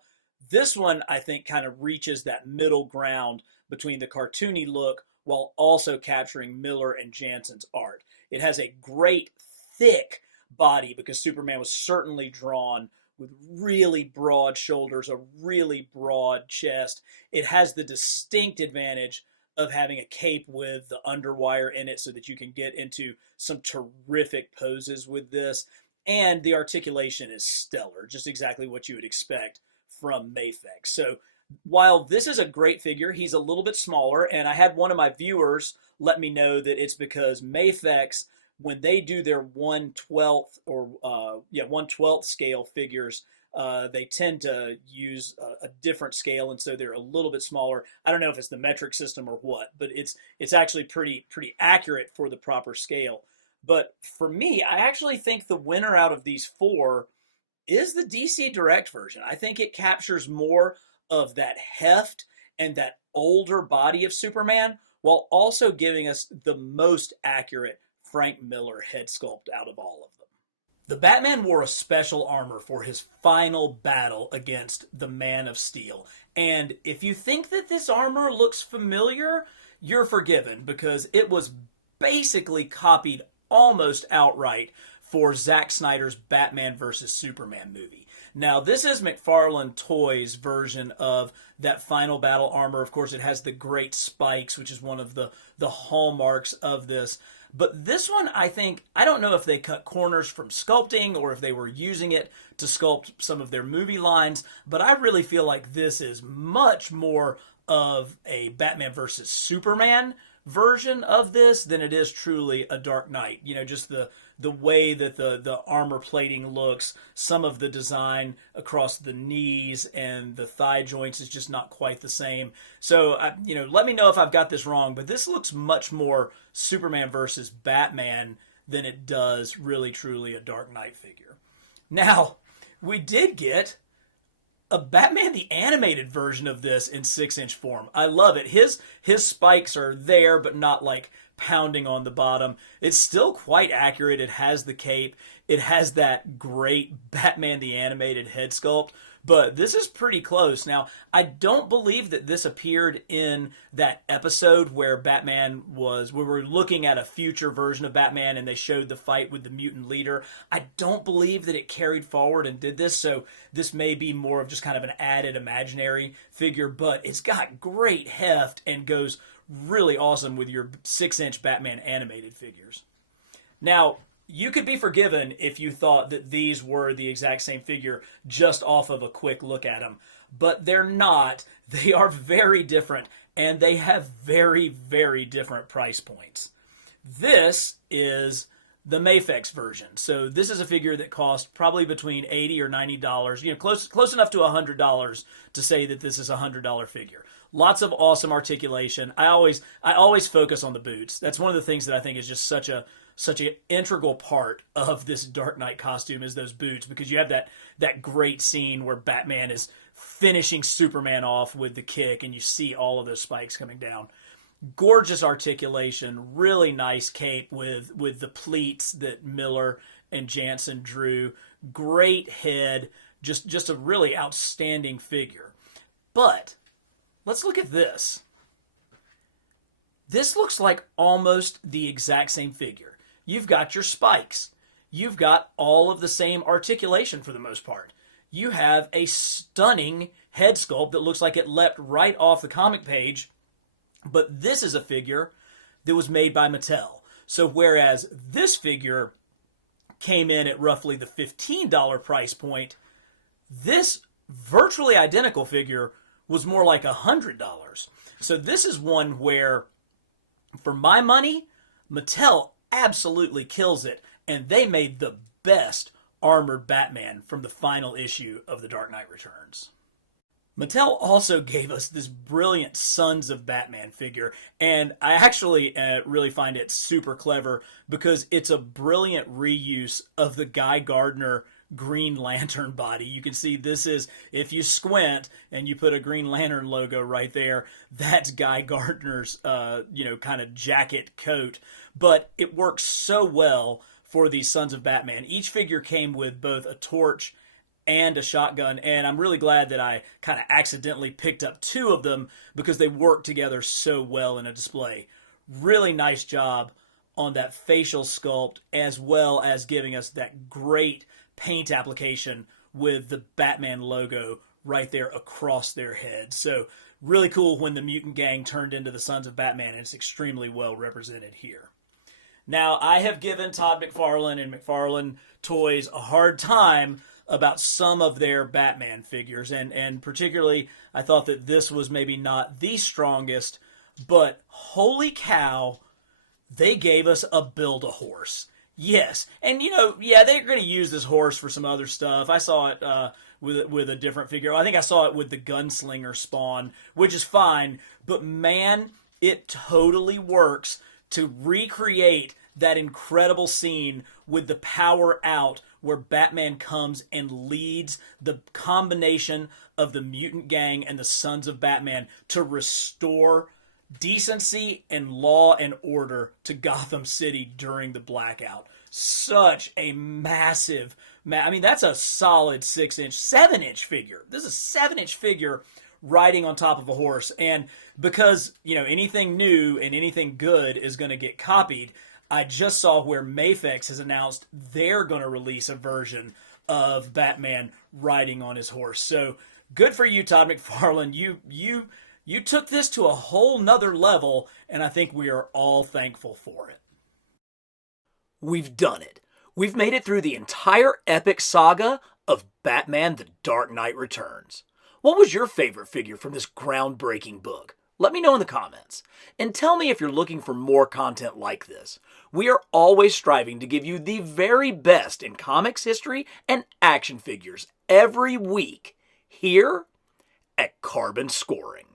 this one I think kind of reaches that middle ground between the cartoony look while also capturing Miller and Janson's art. It has a great thick body because Superman was certainly drawn with really broad shoulders, a really broad chest. It has the distinct advantage of having a cape with the underwire in it so that you can get into some terrific poses with this. And the articulation is stellar, just exactly what you would expect from Mafex. So while this is a great figure, he's a little bit smaller, and I had one of my viewers let me know that it's because Mafex, when they do their 1/12 or 1/12 scale figures, they tend to use a different scale, and so they're a little bit smaller. I don't know if it's the metric system or what, but it's actually pretty accurate for the proper scale. But for me, I actually think the winner out of these 4 is the DC Direct version. I think it captures more of that heft and that older body of Superman, while also giving us the most accurate Frank Miller head sculpt out of all of them. The Batman wore a special armor for his final battle against the Man of Steel. And if you think that this armor looks familiar, you're forgiven, because it was basically copied almost outright for Zack Snyder's Batman vs. Superman movie. Now, this is McFarlane Toys' version of that final battle armor. Of course, it has the great spikes, which is one of the hallmarks of this. But this one, I don't know if they cut corners from sculpting or if they were using it to sculpt some of their movie lines, but I really feel like this is much more of a Batman versus Superman version of this than it is truly a Dark Knight. Just the way that the armor plating looks, some of the design across the knees and the thigh joints is just not quite the same. So, let me know if I've got this wrong, but this looks much more Superman versus Batman than it does really truly a Dark Knight figure. Now, we did get a Batman the Animated version of this in 6-inch form. I love it. His spikes are there, but not like pounding on the bottom. It's still quite accurate. It has the cape. It has that great Batman the Animated head sculpt. but this is pretty close. Now, I don't believe that this appeared in that episode where we were looking at a future version of Batman and they showed the fight with the mutant leader. I don't believe that it carried forward and did this, so this may be more of just kind of an added imaginary figure, but it's got great heft and goes really awesome with your 6-inch Batman animated figures. Now, you could be forgiven if you thought that these were the exact same figure just off of a quick look at them, but they're not. They are very different, and they have very, very different price points. This is the Mafex version. So this is a figure that cost probably between $80 or $90, close enough to $100 to say that this is a $100 figure. Lots of awesome articulation. I always focus on the boots. That's one of the things that I think is just such an integral part of this Dark Knight costume is those boots, because you have that great scene where Batman is finishing Superman off with the kick and you see all of those spikes coming down. Gorgeous articulation, really nice cape with the pleats that Miller and Jansen drew. Great head, just a really outstanding figure. But let's look at this. This looks like almost the exact same figure. You've got your spikes. You've got all of the same articulation for the most part. You have a stunning head sculpt that looks like it leapt right off the comic page, but this is a figure that was made by Mattel. So whereas this figure came in at roughly the $15 price point, this virtually identical figure was more like $100. So this is one where, for my money, Mattel absolutely kills it, and they made the best armored Batman from the final issue of The Dark Knight Returns. Mattel also gave us this brilliant Sons of Batman figure, and I actually really find it super clever because it's a brilliant reuse of the Guy Gardner Green Lantern body. You can see this is, if you squint and you put a Green Lantern logo right there, that's Guy Gardner's kind of jacket coat. But it works so well for these Sons of Batman. Each figure came with both a torch and a shotgun, and I'm really glad that I kind of accidentally picked up two of them because they work together so well in a display. Really nice job on that facial sculpt, as well as giving us that great paint application with the Batman logo right there across their heads. So really cool when the mutant gang turned into the Sons of Batman, and it's extremely well represented here. Now, I have given Todd McFarlane and McFarlane Toys a hard time about some of their Batman figures, and particularly I thought that this was maybe not the strongest, but holy cow, they gave us a Build-A-Horse. Yes, and they're going to use this horse for some other stuff. I saw it with a different figure. I think I saw it with the Gunslinger Spawn, which is fine, but man, it totally works to recreate that incredible scene with the power out where Batman comes and leads the combination of the mutant gang and the Sons of Batman to restore decency and law and order to Gotham City during the blackout. Such a massive, that's a solid 7-inch figure. This is a 7-inch figure riding on top of a horse. And because, anything new and anything good is going to get copied, I just saw where Mafex has announced they're going to release a version of Batman riding on his horse. So good for you, Todd McFarlane. You took this to a whole nother level, and I think we are all thankful for it. We've done it. We've made it through the entire epic saga of Batman The Dark Knight Returns. What was your favorite figure from this groundbreaking book? Let me know in the comments. And tell me if you're looking for more content like this. We are always striving to give you the very best in comics history and action figures every week here at Carbon Scoring.